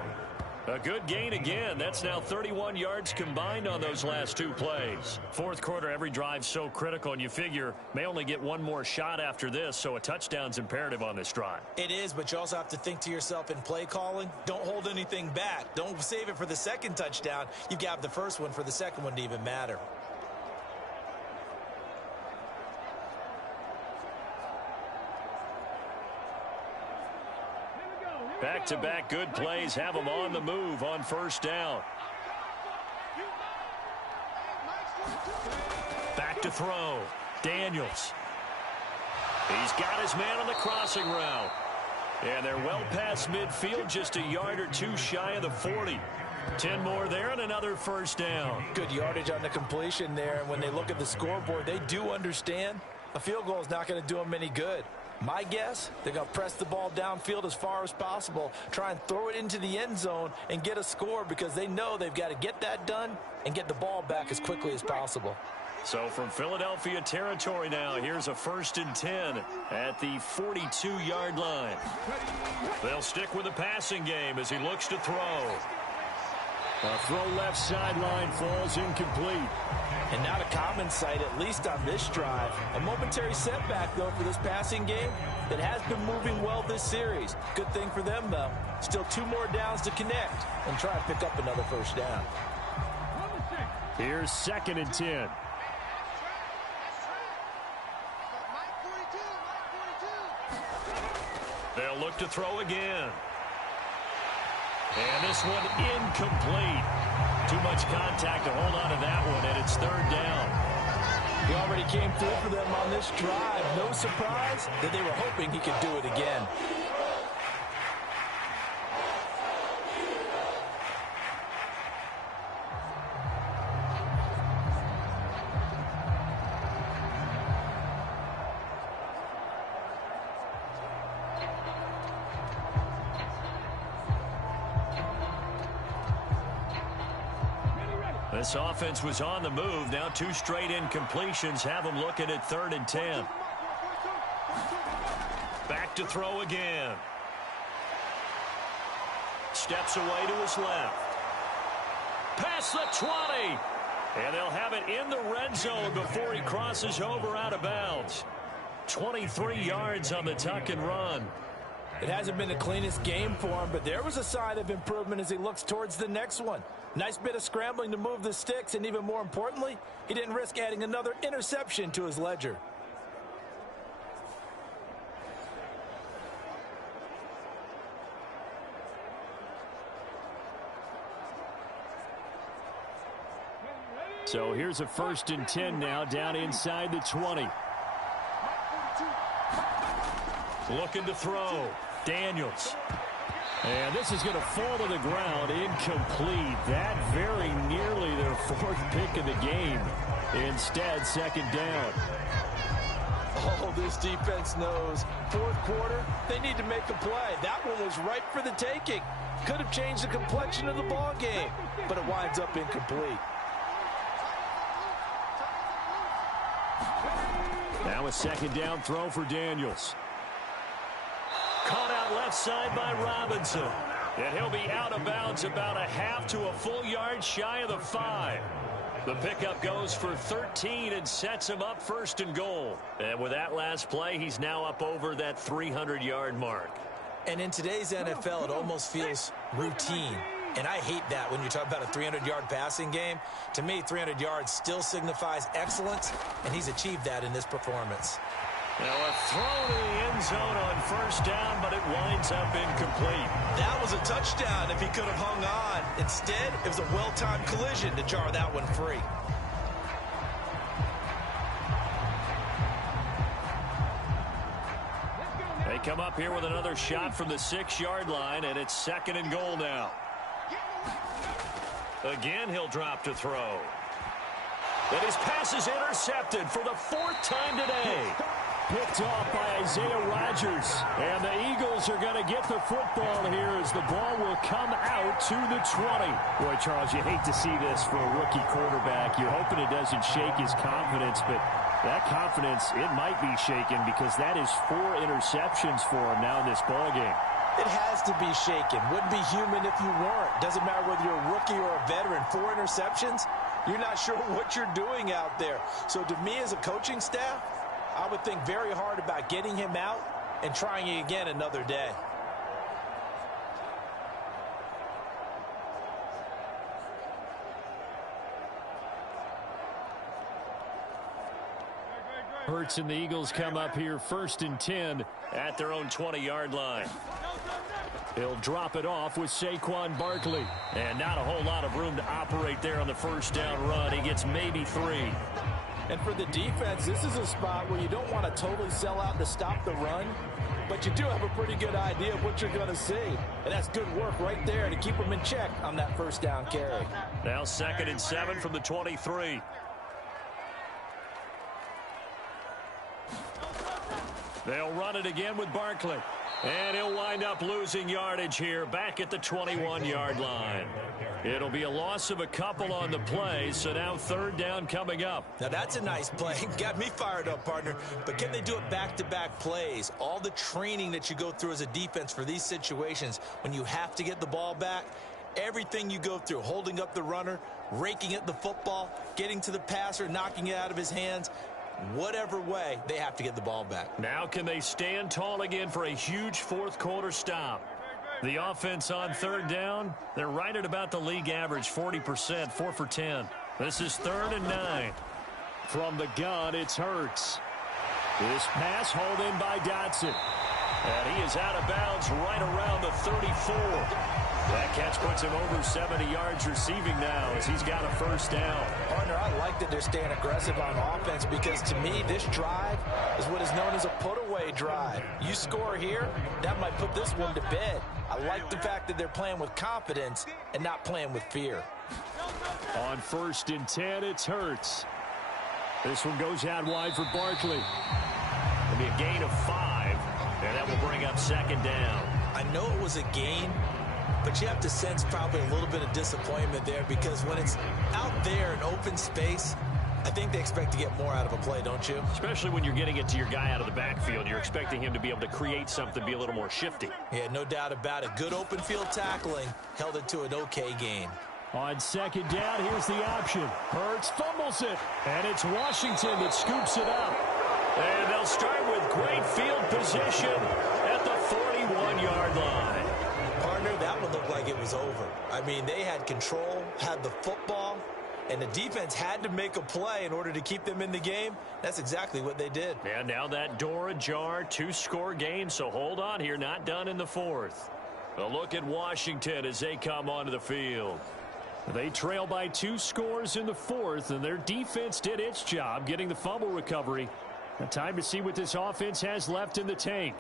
A good gain again. That's now 31 yards combined on those last 2 plays. Fourth quarter, every drive's so critical, and you figure may only get one more shot after this, so a touchdown's imperative on this drive. It is, but you also have to think to yourself in play calling, don't hold anything back. Don't save it for the second touchdown. You've got the first one for the second one to even matter. Back-to-back good plays have them on the move on first down. Back to throw. Daniels. He's got his man on the crossing route. And they're well past midfield, just a yard or 2 shy of the 40. 10 more there and another first down. Good yardage on the completion there. And when they look at the scoreboard, they do understand a field goal is not going to do them any good. My guess, they're going to press the ball downfield as far as possible, try and throw it into the end zone and get a score because they know they've got to get that done and get the ball back as quickly as possible. So from Philadelphia territory now, here's a 1st and 10 at the 42-yard line. They'll stick with the passing game as he looks to throw. A throw left sideline falls incomplete. And not a common sight, at least on this drive. A momentary setback, though, for this passing game that has been moving well this series. Good thing for them, though. Still 2 more downs to connect and try and pick up another first down. Here's 2nd and 10. They'll look to throw again. And this one incomplete. Too much contact to hold on to that one, and it's 3rd down. He already came through for them on this drive. No surprise that they were hoping he could do it again. This offense was on the move. Now 2 straight incompletions have them looking at 3rd and 10. Back to throw again. Steps away to his left. Past the 20. And they'll have it in the red zone before he crosses over out of bounds. 23 yards on the tuck and run. It hasn't been the cleanest game for him, but there was a sign of improvement as he looks towards the next one. Nice bit of scrambling to move the sticks, and even more importantly, he didn't risk adding another interception to his ledger. So here's a 1st and 10 now down inside the 20. Looking to throw. Daniels. And this is going to fall to the ground. Incomplete. That very nearly their 4th pick of the game. Instead, 2nd down. Oh, this defense knows. 4th quarter, they need to make a play. That one was ripe for the taking. Could have changed the complexion of the ball game, but it winds up incomplete. Now a 2nd down throw for Daniels. Caught out left side by Robinson. And he'll be out of bounds about a half to a full yard shy of the 5. The pickup goes for 13 and sets him up 1st and goal. And with that last play, he's now up over that 300-yard mark. And in today's NFL, it almost feels routine. And I hate that when you talk about a 300-yard passing game. To me, 300 yards still signifies excellence, and he's achieved that in this performance. Now a throw to the end zone on 1st down, but it winds up incomplete. That was a touchdown if he could have hung on. Instead, it was a well-timed collision to jar that one free. They come up here with another shot from the 6-yard line, and it's 2nd and goal now. Again, he'll drop to throw. And his pass is intercepted for the 4th time today. Picked off by Isaiah Rodgers. And the Eagles are going to get the football here as the ball will come out to the 20. Boy, Charles, you hate to see this for a rookie quarterback. You're hoping it doesn't shake his confidence, but that confidence, it might be shaken because that is 4 interceptions for him now in this ball game. It has to be shaken. Wouldn't be human if you weren't. Doesn't matter whether you're a rookie or a veteran. 4 interceptions, you're not sure what you're doing out there. So to me as a coaching staff, I would think very hard about getting him out and trying it again another day. Hurts and the Eagles come up here 1st and 10 at their own 20-yard line. He'll drop it off with Saquon Barkley. And not a whole lot of room to operate there on the 1st down run. He gets maybe 3. And for the defense, this is a spot where you don't want to totally sell out to stop the run, but you do have a pretty good idea of what you're going to see. And that's good work right there to keep them in check on that 1st down carry. Now 2nd and 7 from the 23. They'll run it again with Barkley. And he'll wind up losing yardage here back at the 21-yard line. It'll be a loss of a couple on the play, so now 3rd down coming up. Now that's a nice play. Got me fired up, partner. But can they do it back-to-back plays? All the training that you go through as a defense for these situations, when you have to get the ball back, everything you go through, holding up the runner, raking at the football, getting to the passer, knocking it out of his hands, whatever way, they have to get the ball back. Now can they stand tall again for a huge 4th quarter stop? The offense on 3rd down, they're right at about the league average, 40%, 4 for 10. This is 3rd and 9. From the gun, it's Hurts. This pass hauled in by Dotson. And he is out of bounds right around the 34. That catch puts him over 70 yards receiving now as he's got a first down. Partner, I like that they're staying aggressive on offense because to me, this drive is what is known as a put-away drive. You score here, that might put this one to bed. I like the fact that they're playing with confidence and not playing with fear. On 1st and 10, it's Hurts. This one goes out wide for Barkley. It'll be a gain of 5, and that will bring up 2nd down. I know it was a gain, but you have to sense probably a little bit of disappointment there because when it's out there in open space, I think they expect to get more out of a play, don't you? Especially when you're getting it to your guy out of the backfield. You're expecting him to be able to create something, be a little more shifty. Yeah, no doubt about it. Good open field tackling held it to an okay gain. On 2nd down, here's the option. Hurts fumbles it, and it's Washington that scoops it up. And they'll start with great field position at the 41-yard line. Partner, that one looked like it was over. I mean, they had control, had the football, and the defense had to make a play in order to keep them in the game. That's exactly what they did. And now that door ajar, 2-score game, so hold on here, not done in the 4th. A look at Washington as they come onto the field. They trail by 2 scores in the 4th, and their defense did its job getting the fumble recovery. A time to see what this offense has left in the tank.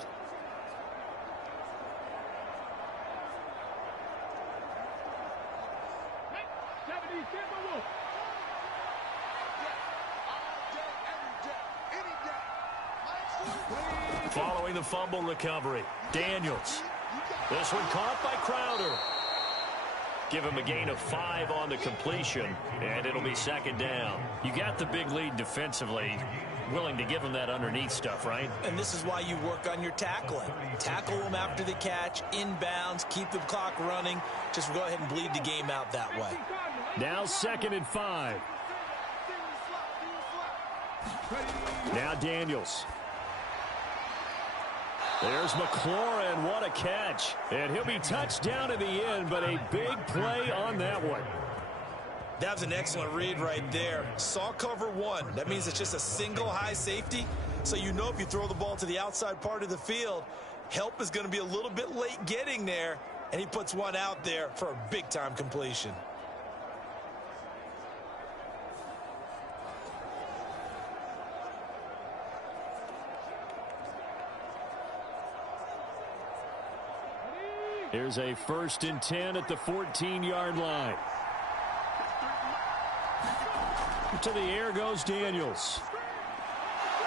Following the fumble recovery, Daniels. This one caught by Crowder. Give him a gain of 5 on the completion, and it'll be 2nd down. You got the big lead defensively. Willing to give him that underneath stuff, right? And this is why you work on your tackling. Tackle them after the catch, inbounds, keep the clock running. Just go ahead and bleed the game out that way. Now 2nd and 5. Now Daniels. There's McLaurin. What a catch. And he'll be touched down in the end, but a big play on that one. That was an excellent read right there. Saw cover 1. That means it's just a single high safety. So you know if you throw the ball to the outside part of the field, help is going to be a little bit late getting there. And he puts one out there for a big-time completion. Here's a 1st and 10 at the 14-yard line. To the air goes Daniels.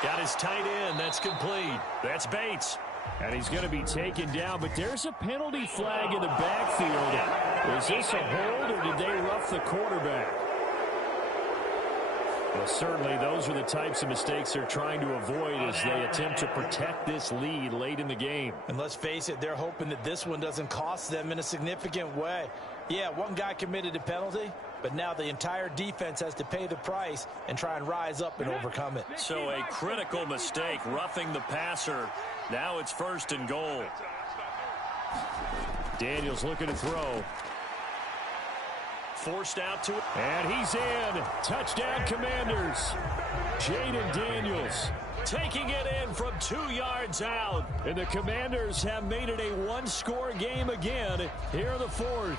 Got his tight end. That's complete. That's Bates. And he's going to be taken down, but there's a penalty flag in the backfield. Is this a hold, or did they rough the quarterback? Well, certainly those are the types of mistakes they're trying to avoid as they attempt to protect this lead late in the game. And let's face it, they're hoping that this one doesn't cost them in a significant way. Yeah, one guy committed a penalty, but now the entire defense has to pay the price and try and rise up and overcome it. So a critical mistake, roughing the passer. Now it's 1st and goal. Daniels looking to throw. Forced out to it. And he's in. Touchdown, Commanders. Jaden Daniels taking it in from 2 yards out. And the Commanders have made it a 1-score game again here in the 4th.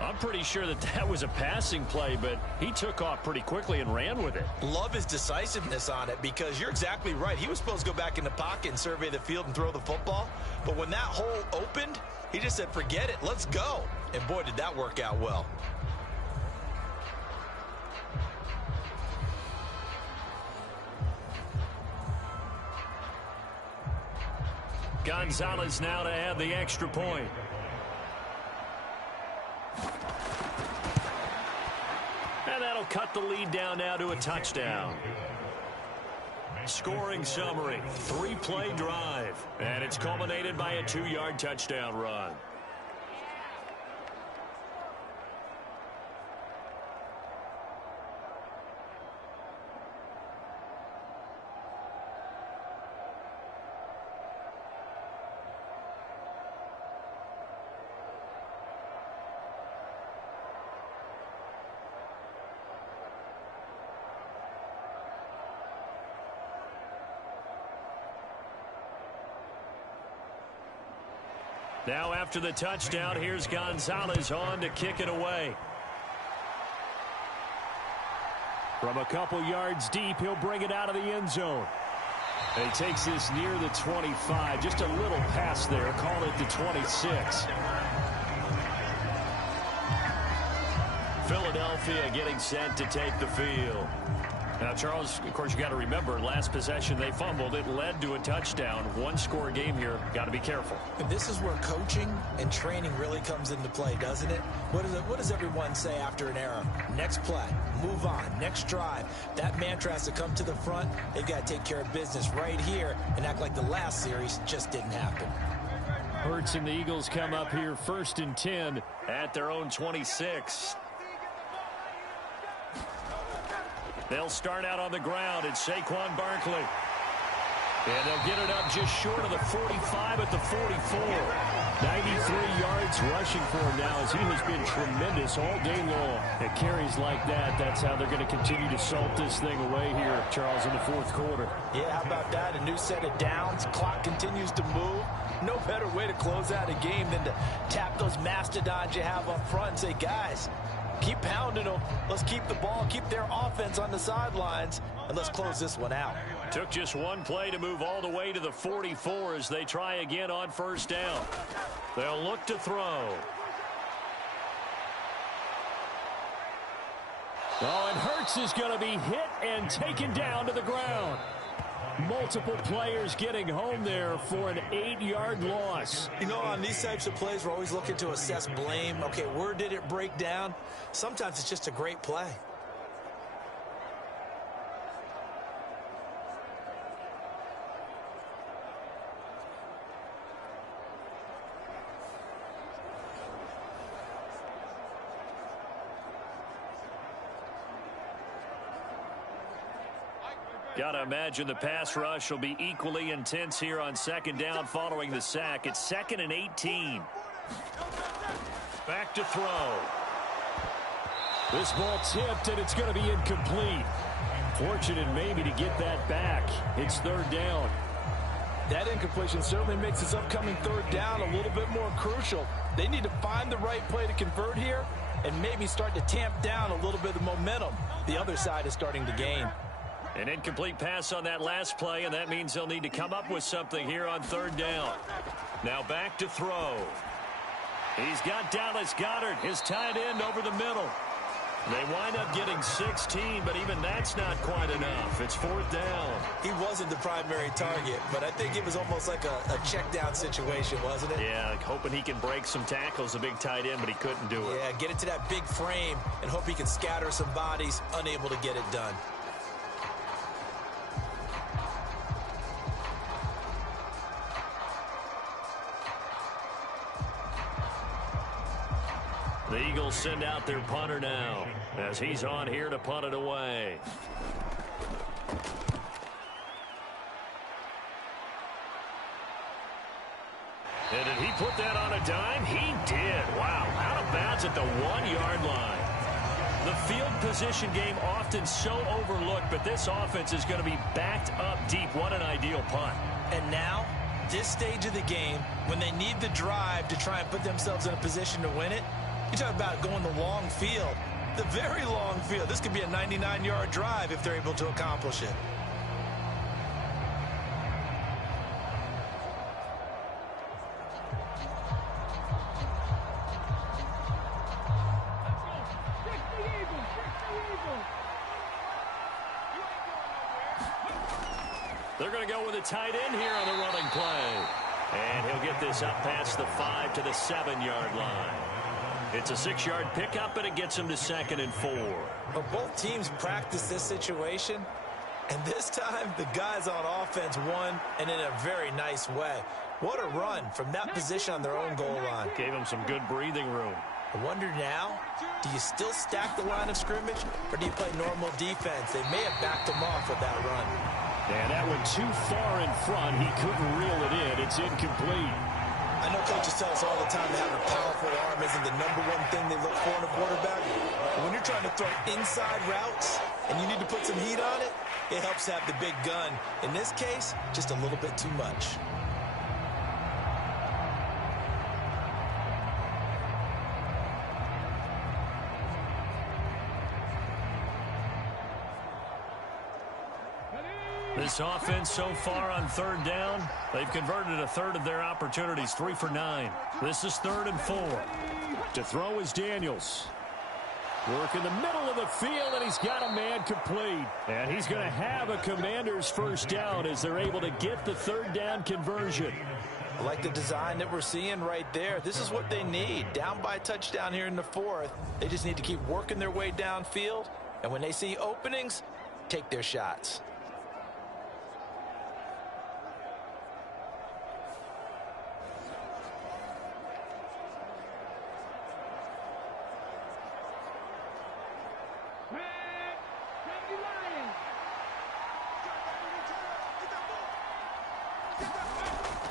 I'm pretty sure that was a passing play, but he took off pretty quickly and ran with it. Love his decisiveness on it because you're exactly right. He was supposed to go back in the pocket and survey the field and throw the football. But when that hole opened, he just said, forget it, let's go. And boy, did that work out well. Gonzalez now to add the extra point. And that'll cut the lead down now to a touchdown. Scoring summary, 3-play drive. And it's culminated by a 2-yard touchdown run. Now after the touchdown, here's Gonzalez on to kick it away. From a couple yards deep, he'll bring it out of the end zone. And he takes this near the 25. Just a little pass there. Call it the 26. Philadelphia getting set to take the field. Now, Charles, of course, you got to remember, last possession they fumbled. It led to a touchdown. One-score game here. Got to be careful. And this is where coaching and training really comes into play, doesn't it? What does everyone say after an error? Next play, move on, next drive. That mantra has to come to the front. They've got to take care of business right here and act like the last series just didn't happen. Hurts and the Eagles come up here 1st and 10 at their own 26. They'll start out on the ground. It's Saquon Barkley. And they'll get it up just short of the 45 at the 44. 93 yards rushing for him now as he has been tremendous all day long. At carries like that, that's how they're going to continue to salt this thing away here, Charles, in the fourth quarter. Yeah, how about that? A new set of downs. Clock continues to move. No better way to close out a game than to tap those mastodons you have up front and say, guys, keep pounding them. Let's keep the ball, keep their offense on the sidelines, and let's close this one out. Took just one play to move all the way to the 44 as they try again on first down. They'll look to throw. Oh, and Hurts is going to be hit and taken down to the ground. Multiple players getting home there for an 8-yard loss. You know, on these types of plays, we're always looking to assess blame. Okay, where did it break down? Sometimes it's just a great play. Got to imagine the pass rush will be equally intense here on second down following the sack. It's 2nd and 18. Back to throw. This ball tipped, and it's going to be incomplete. Fortunate maybe to get that back. It's 3rd down. That incompletion certainly makes this upcoming 3rd down a little bit more crucial. They need to find the right play to convert here and maybe start to tamp down a little bit of the momentum the other side is starting to gain. An incomplete pass on that last play, and that means they'll need to come up with something here on 3rd down. Now back to throw. He's got Dallas Goedert, his tight end, over the middle. They wind up getting 16, but even that's not quite enough. It's 4th down. He wasn't the primary target, but I think it was almost like a check down situation, wasn't it? Yeah, like hoping he can break some tackles, a big tight end, but he couldn't do it. Yeah, get it to that big frame and hope he can scatter some bodies, unable to get it done. The Eagles send out their punter now as he's on here to punt it away. And did he put that on a dime? He did. Wow, out of bounds at the 1-yard line. The field position game often so overlooked, but this offense is going to be backed up deep. What an ideal punt. And now, this stage of the game, when they need the drive to try and put themselves in a position to win it, you talk about going the long field, the very long field. This could be a 99-yard drive if they're able to accomplish it. They're going to go with a tight end here on the running play. And he'll get this up past the 5 to the 7-yard line. It's a 6-yard pickup, and it gets him to 2nd and 4. But both teams practice this situation, and this time the guys on offense won, and in a very nice way. What a run from that position on their own goal line. Gave him some good breathing room. I wonder now, do you still stack the line of scrimmage, or do you play normal defense? They may have backed him off with that run. And that went too far in front. He couldn't reel it in. It's incomplete. I know coaches tell us all the time that having a powerful arm isn't the #1 thing they look for in a quarterback. But when you're trying to throw inside routes and you need to put some heat on it, it helps have the big gun. In this case, just a little bit too much. This offense so far on third down, they've converted a third of their opportunities, 3 for 9. This is 3rd and 4. To throw is Daniels. Work in the middle of the field, and he's got a man complete. And he's going to have a Commander's first down as they're able to get the third down conversion. I like the design that we're seeing right there. This is what they need. Down by a touchdown here in the 4th. They just need to keep working their way downfield. And when they see openings, take their shots.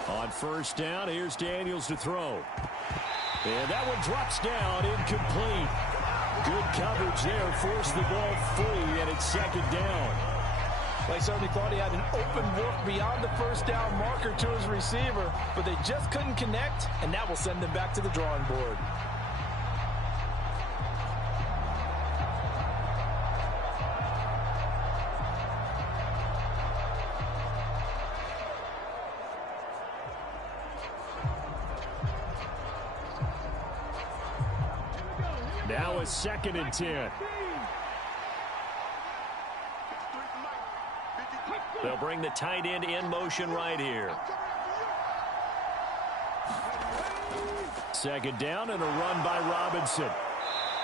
On first down, here's Daniels to throw. And that one drops down, incomplete. Good coverage there, forced the ball free, and it's 2nd down. Well, he certainly thought he had an open look beyond the first down marker to his receiver, but they just couldn't connect, and that will send them back to the drawing board. Now a 2nd and 10. They'll bring the tight end in motion right here. 2nd down and a run by Robinson.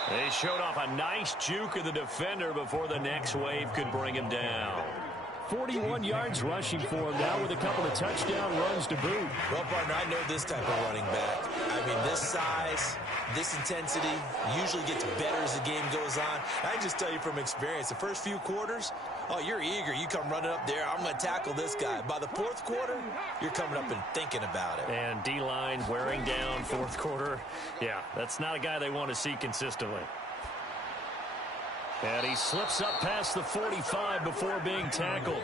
They showed off a nice juke of the defender before the next wave could bring him down. 41 yards rushing for him now with a couple of touchdown runs to boot. Well, partner, I know this type of running back. I mean, this size, this intensity usually gets better as the game goes on. I can just tell you from experience, the first few quarters, oh, you're eager. You come running up there, I'm going to tackle this guy. By the 4th quarter, you're coming up and thinking about it. And D-line wearing down 4th quarter. Yeah, that's not a guy they want to see consistently. And he slips up past the 45 before being tackled.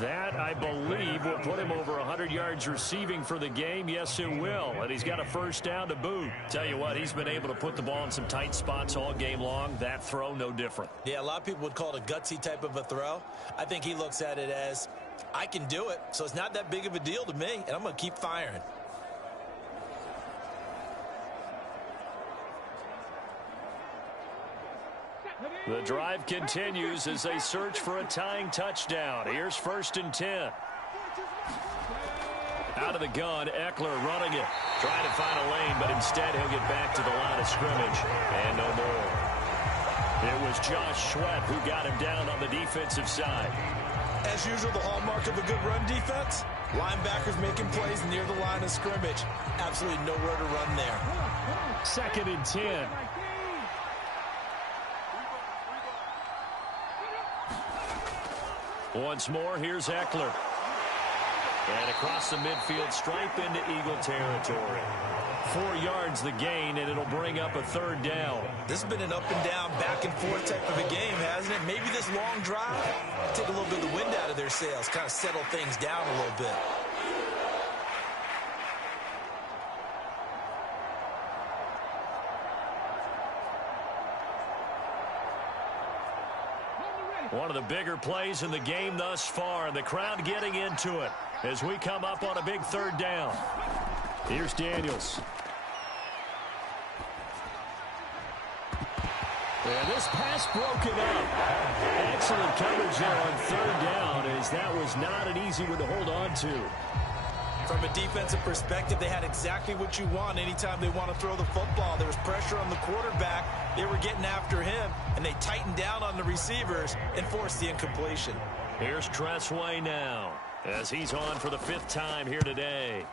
That, I believe, will put him over 100 yards receiving for the game. Yes, it will. And he's got a first down to boot. Tell you what, he's been able to put the ball in some tight spots all game long. That throw, no different. Yeah, a lot of people would call it a gutsy type of a throw. I think he looks at it as, I can do it, so it's not that big of a deal to me, and I'm going to keep firing. The drive continues as they search for a tying touchdown. Here's 1st and 10. Out of the gun, Eckler running it. Trying to find a lane, but instead he'll get back to the line of scrimmage. And no more. It was Josh Sweat who got him down on the defensive side. As usual, the hallmark of a good run defense, linebackers making plays near the line of scrimmage. Absolutely nowhere to run there. 2nd and 10. Once more, here's Eckler. And across the midfield stripe into Eagle territory. 4 yards the gain, and it'll bring up a 3rd down. This has been an up and down, back and forth type of a game, hasn't it? Maybe this long drive, take a little bit of the wind out of their sails, kind of settle things down a little bit. One of the bigger plays in the game thus far, and the crowd getting into it as we come up on a big 3rd down. Here's Daniels. And this pass broken up. Excellent coverage there on 3rd down, as that was not an easy one to hold on to. From a defensive perspective, they had exactly what you want anytime they want to throw the football. There was pressure on the quarterback. They were getting after him, and they tightened down on the receivers and forced the incompletion. Here's Tressway now, as he's on for the 5th time here today.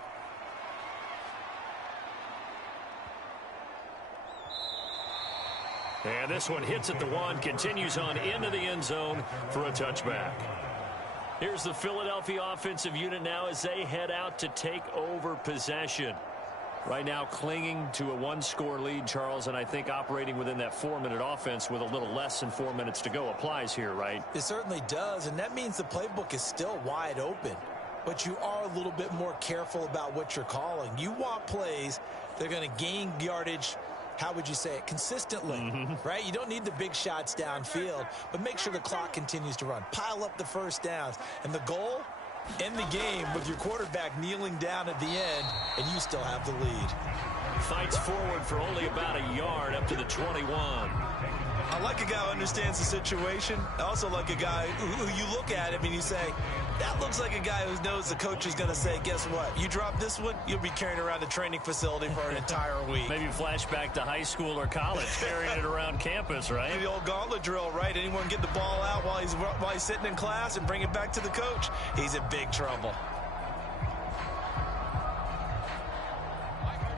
And this one hits at the 1, continues on into the end zone for a touchback. Here's the Philadelphia offensive unit now as they head out to take over possession. Right now clinging to a 1-score lead, Charles, and I think operating within that 4-minute offense with a little less than 4 minutes to go applies here, right? It certainly does, and that means the playbook is still wide open. But you are a little bit more careful about what you're calling. You want plays that are going to gain yardage how would you say it, consistently, right? You don't need the big shots downfield, but make sure the clock continues to run. Pile up the first downs. And the goal, end the game with your quarterback kneeling down at the end, and you still have the lead. Fights forward for only about a yard up to the 21. I like a guy who understands the situation. I also like a guy who you look at him and you say, that looks like a guy who knows the coach is going to say, guess what? You drop this one, you'll be carrying around the training facility for an entire week. Maybe flashback to high school or college, carrying it around campus, right? The old gauntlet drill, right? Anyone get the ball out while he's sitting in class and bring it back to the coach? He's in big trouble.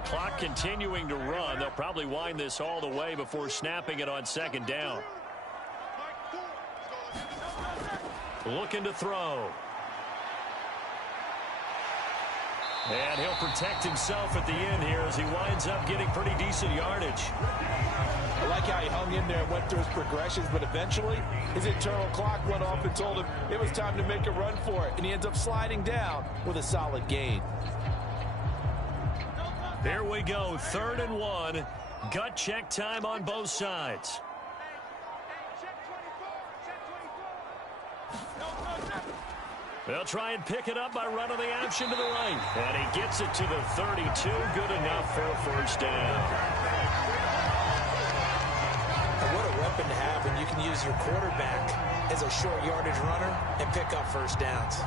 Clock continuing to run. They'll probably wind this all the way before snapping it on second down. Looking to throw. And he'll protect himself at the end here as he winds up getting pretty decent yardage. I like how he hung in there and went through his progressions, but eventually his internal clock went off and told him it was time to make a run for it, and he ends up sliding down with a solid gain. There we go, 3rd and 1. Gut check time on both sides. They'll try and pick it up by running the option to the right. And he gets it to the 32. Good enough for a first down. And what a weapon to have when you can use your quarterback as a short yardage runner and pick up first downs.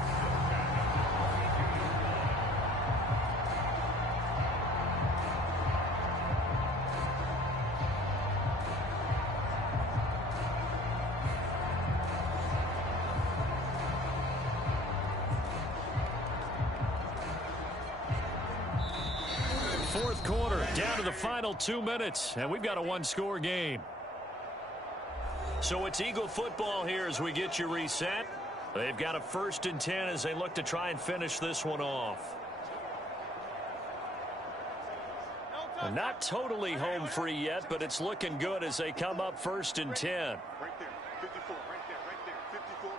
Fourth quarter, down to the final 2 minutes, and we've got a one-score game. So it's Eagle football here as we get you reset. They've got a 1st and 10 as they look to try and finish this one off. Not totally home free yet, but it's looking good as they come up 1st and 10. Right there, 54, right there, 54,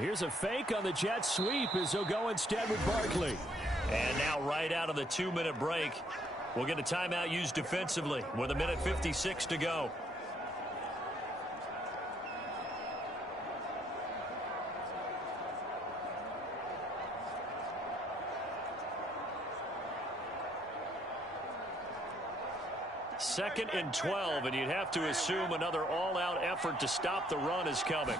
Here's a fake on the jet sweep as he'll go instead with Barkley. And now right out of the 2-minute break, we'll get a timeout used defensively with 1:56 to go. Second and 12, and you'd have to assume another all-out effort to stop the run is coming.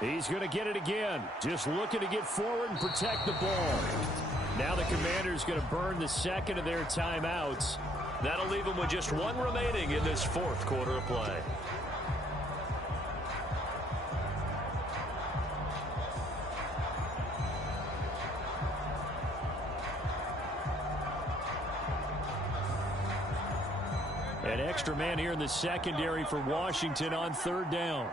He's going to get it again. Just looking to get forward and protect the ball. Now the Commander's going to burn the second of their timeouts. That'll leave them with just one remaining in this 4th quarter of play. An extra man here in the secondary for Washington on 3rd down.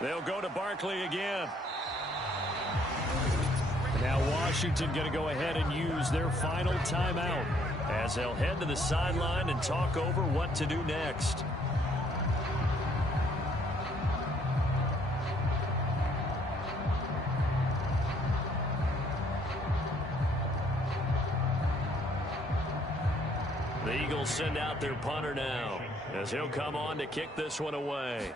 They'll go to Barkley again. Now Washington going to go ahead and use their final timeout as they'll head to the sideline and talk over what to do next. The Eagles send out their punter now as he'll come on to kick this one away.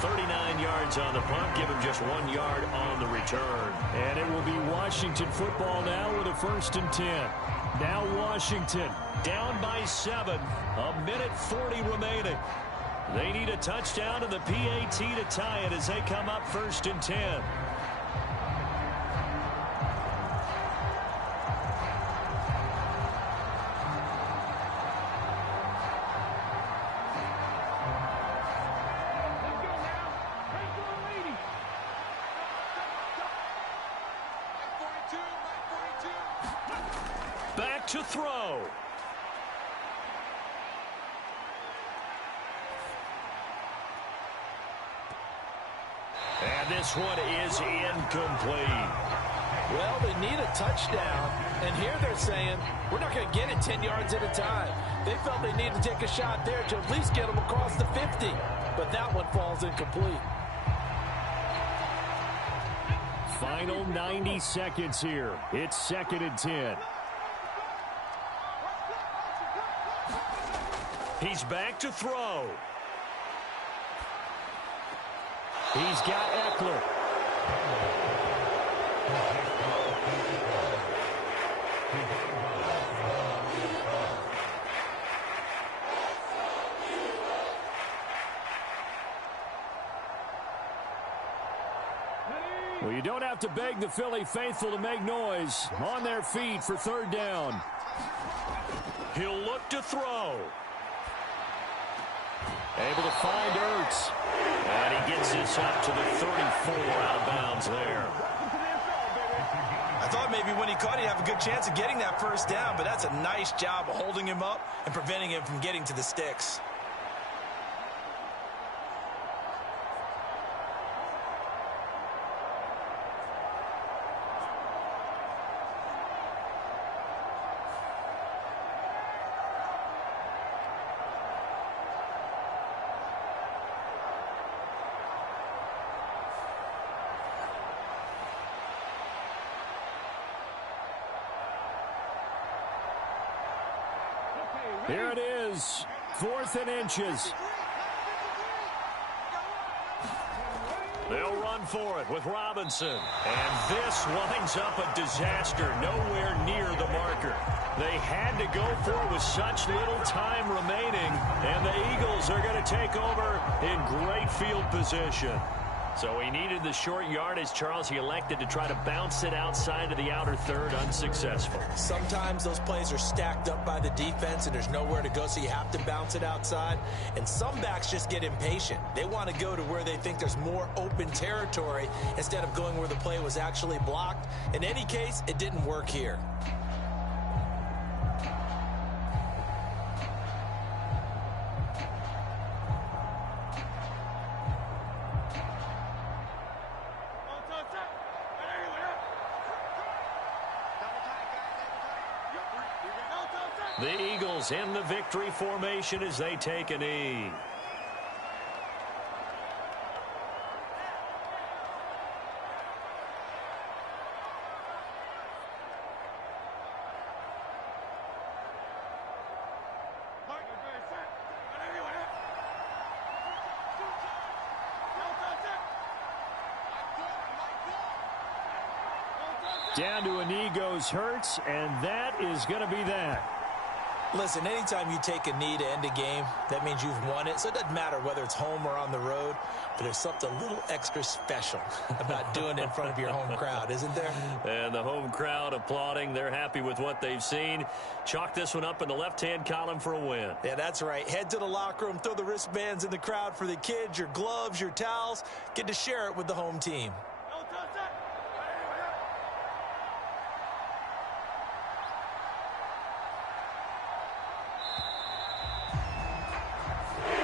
39 yards on the punt, give him just 1 yard on the return. And it will be Washington football now with a 1st and 10. Now Washington down by 7, 1:40 remaining. They need a touchdown and the PAT to tie it as they come up 1st and 10. Back to throw. And this one is incomplete. Well, they need a touchdown, and here they're saying, we're not going to get it 10 yards at a time. They felt they needed to take a shot there to at least get them across the 50, but that one falls incomplete. Final 90 seconds here. It's 2nd and 10. He's back to throw. He's got Eckler. Well, you don't have to beg the Philly faithful to make noise. On their feet for 3rd down. He'll look to throw. Able to find Ertz. And he gets this up to the 34 out of bounds there. I thought maybe when he caught it, he'd have a good chance of getting that 1st down, but that's a nice job of holding him up and preventing him from getting to the sticks. Here it is, 4th and inches. They'll run for it with Robinson. And this winds up a disaster, nowhere near the marker. They had to go for it with such little time remaining, and the Eagles are going to take over in great field position. So he needed the short yardage, Charles. He elected to try to bounce it outside of the outer third, unsuccessful. Sometimes those plays are stacked up by the defense and there's nowhere to go, so you have to bounce it outside. And some backs just get impatient. They want to go to where they think there's more open territory instead of going where the play was actually blocked. In any case, it didn't work here. The Eagles in the victory formation as they take a knee. Down to a knee goes Hurts, and that is going to be that. Listen, anytime you take a knee to end a game, that means you've won it. So it doesn't matter whether it's home or on the road, but there's something a little extra special about doing it in front of your home crowd, isn't there? And the home crowd applauding. They're happy with what they've seen. Chalk this one up in the left-hand column for a win. Yeah, that's right. Head to the locker room, throw the wristbands in the crowd for the kids, your gloves, your towels. Get to share it with the home team.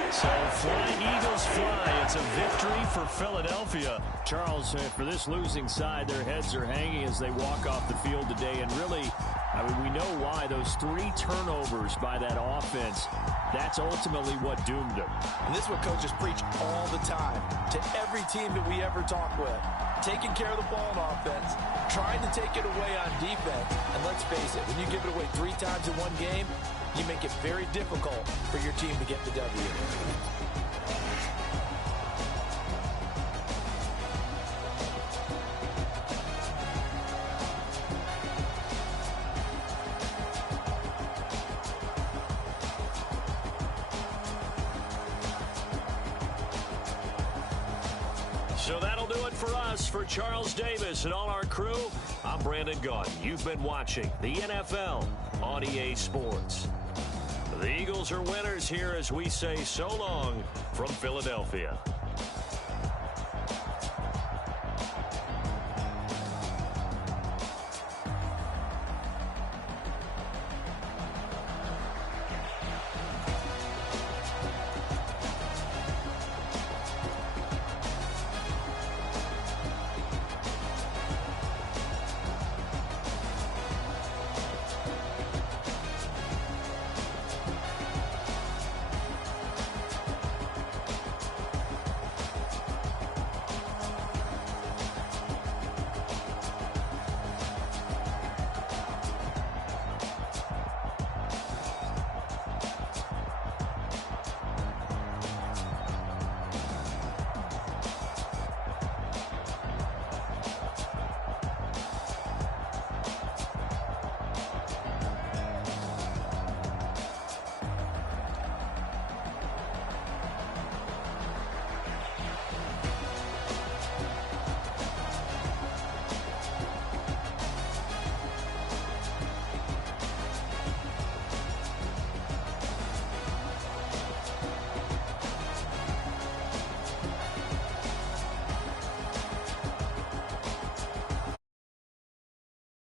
So flying Eagles fly. It's a victory for Philadelphia. Charles, for this losing side, their heads are hanging as they walk off the field today. And really, I mean, we know why. Those 3 turnovers by that offense, that's ultimately what doomed them. And this is what coaches preach all the time to every team that we ever talk with. Taking care of the ball on offense, trying to take it away on defense. And let's face it, when you give it away 3 times in one game, you make it very difficult for your team to get the W. So that'll do it for us. For Charles Davis and all our crew, I'm Brandon Gaudin. You've been watching the NFL on EA Sports. The Eagles are winners here as we say so long from Philadelphia.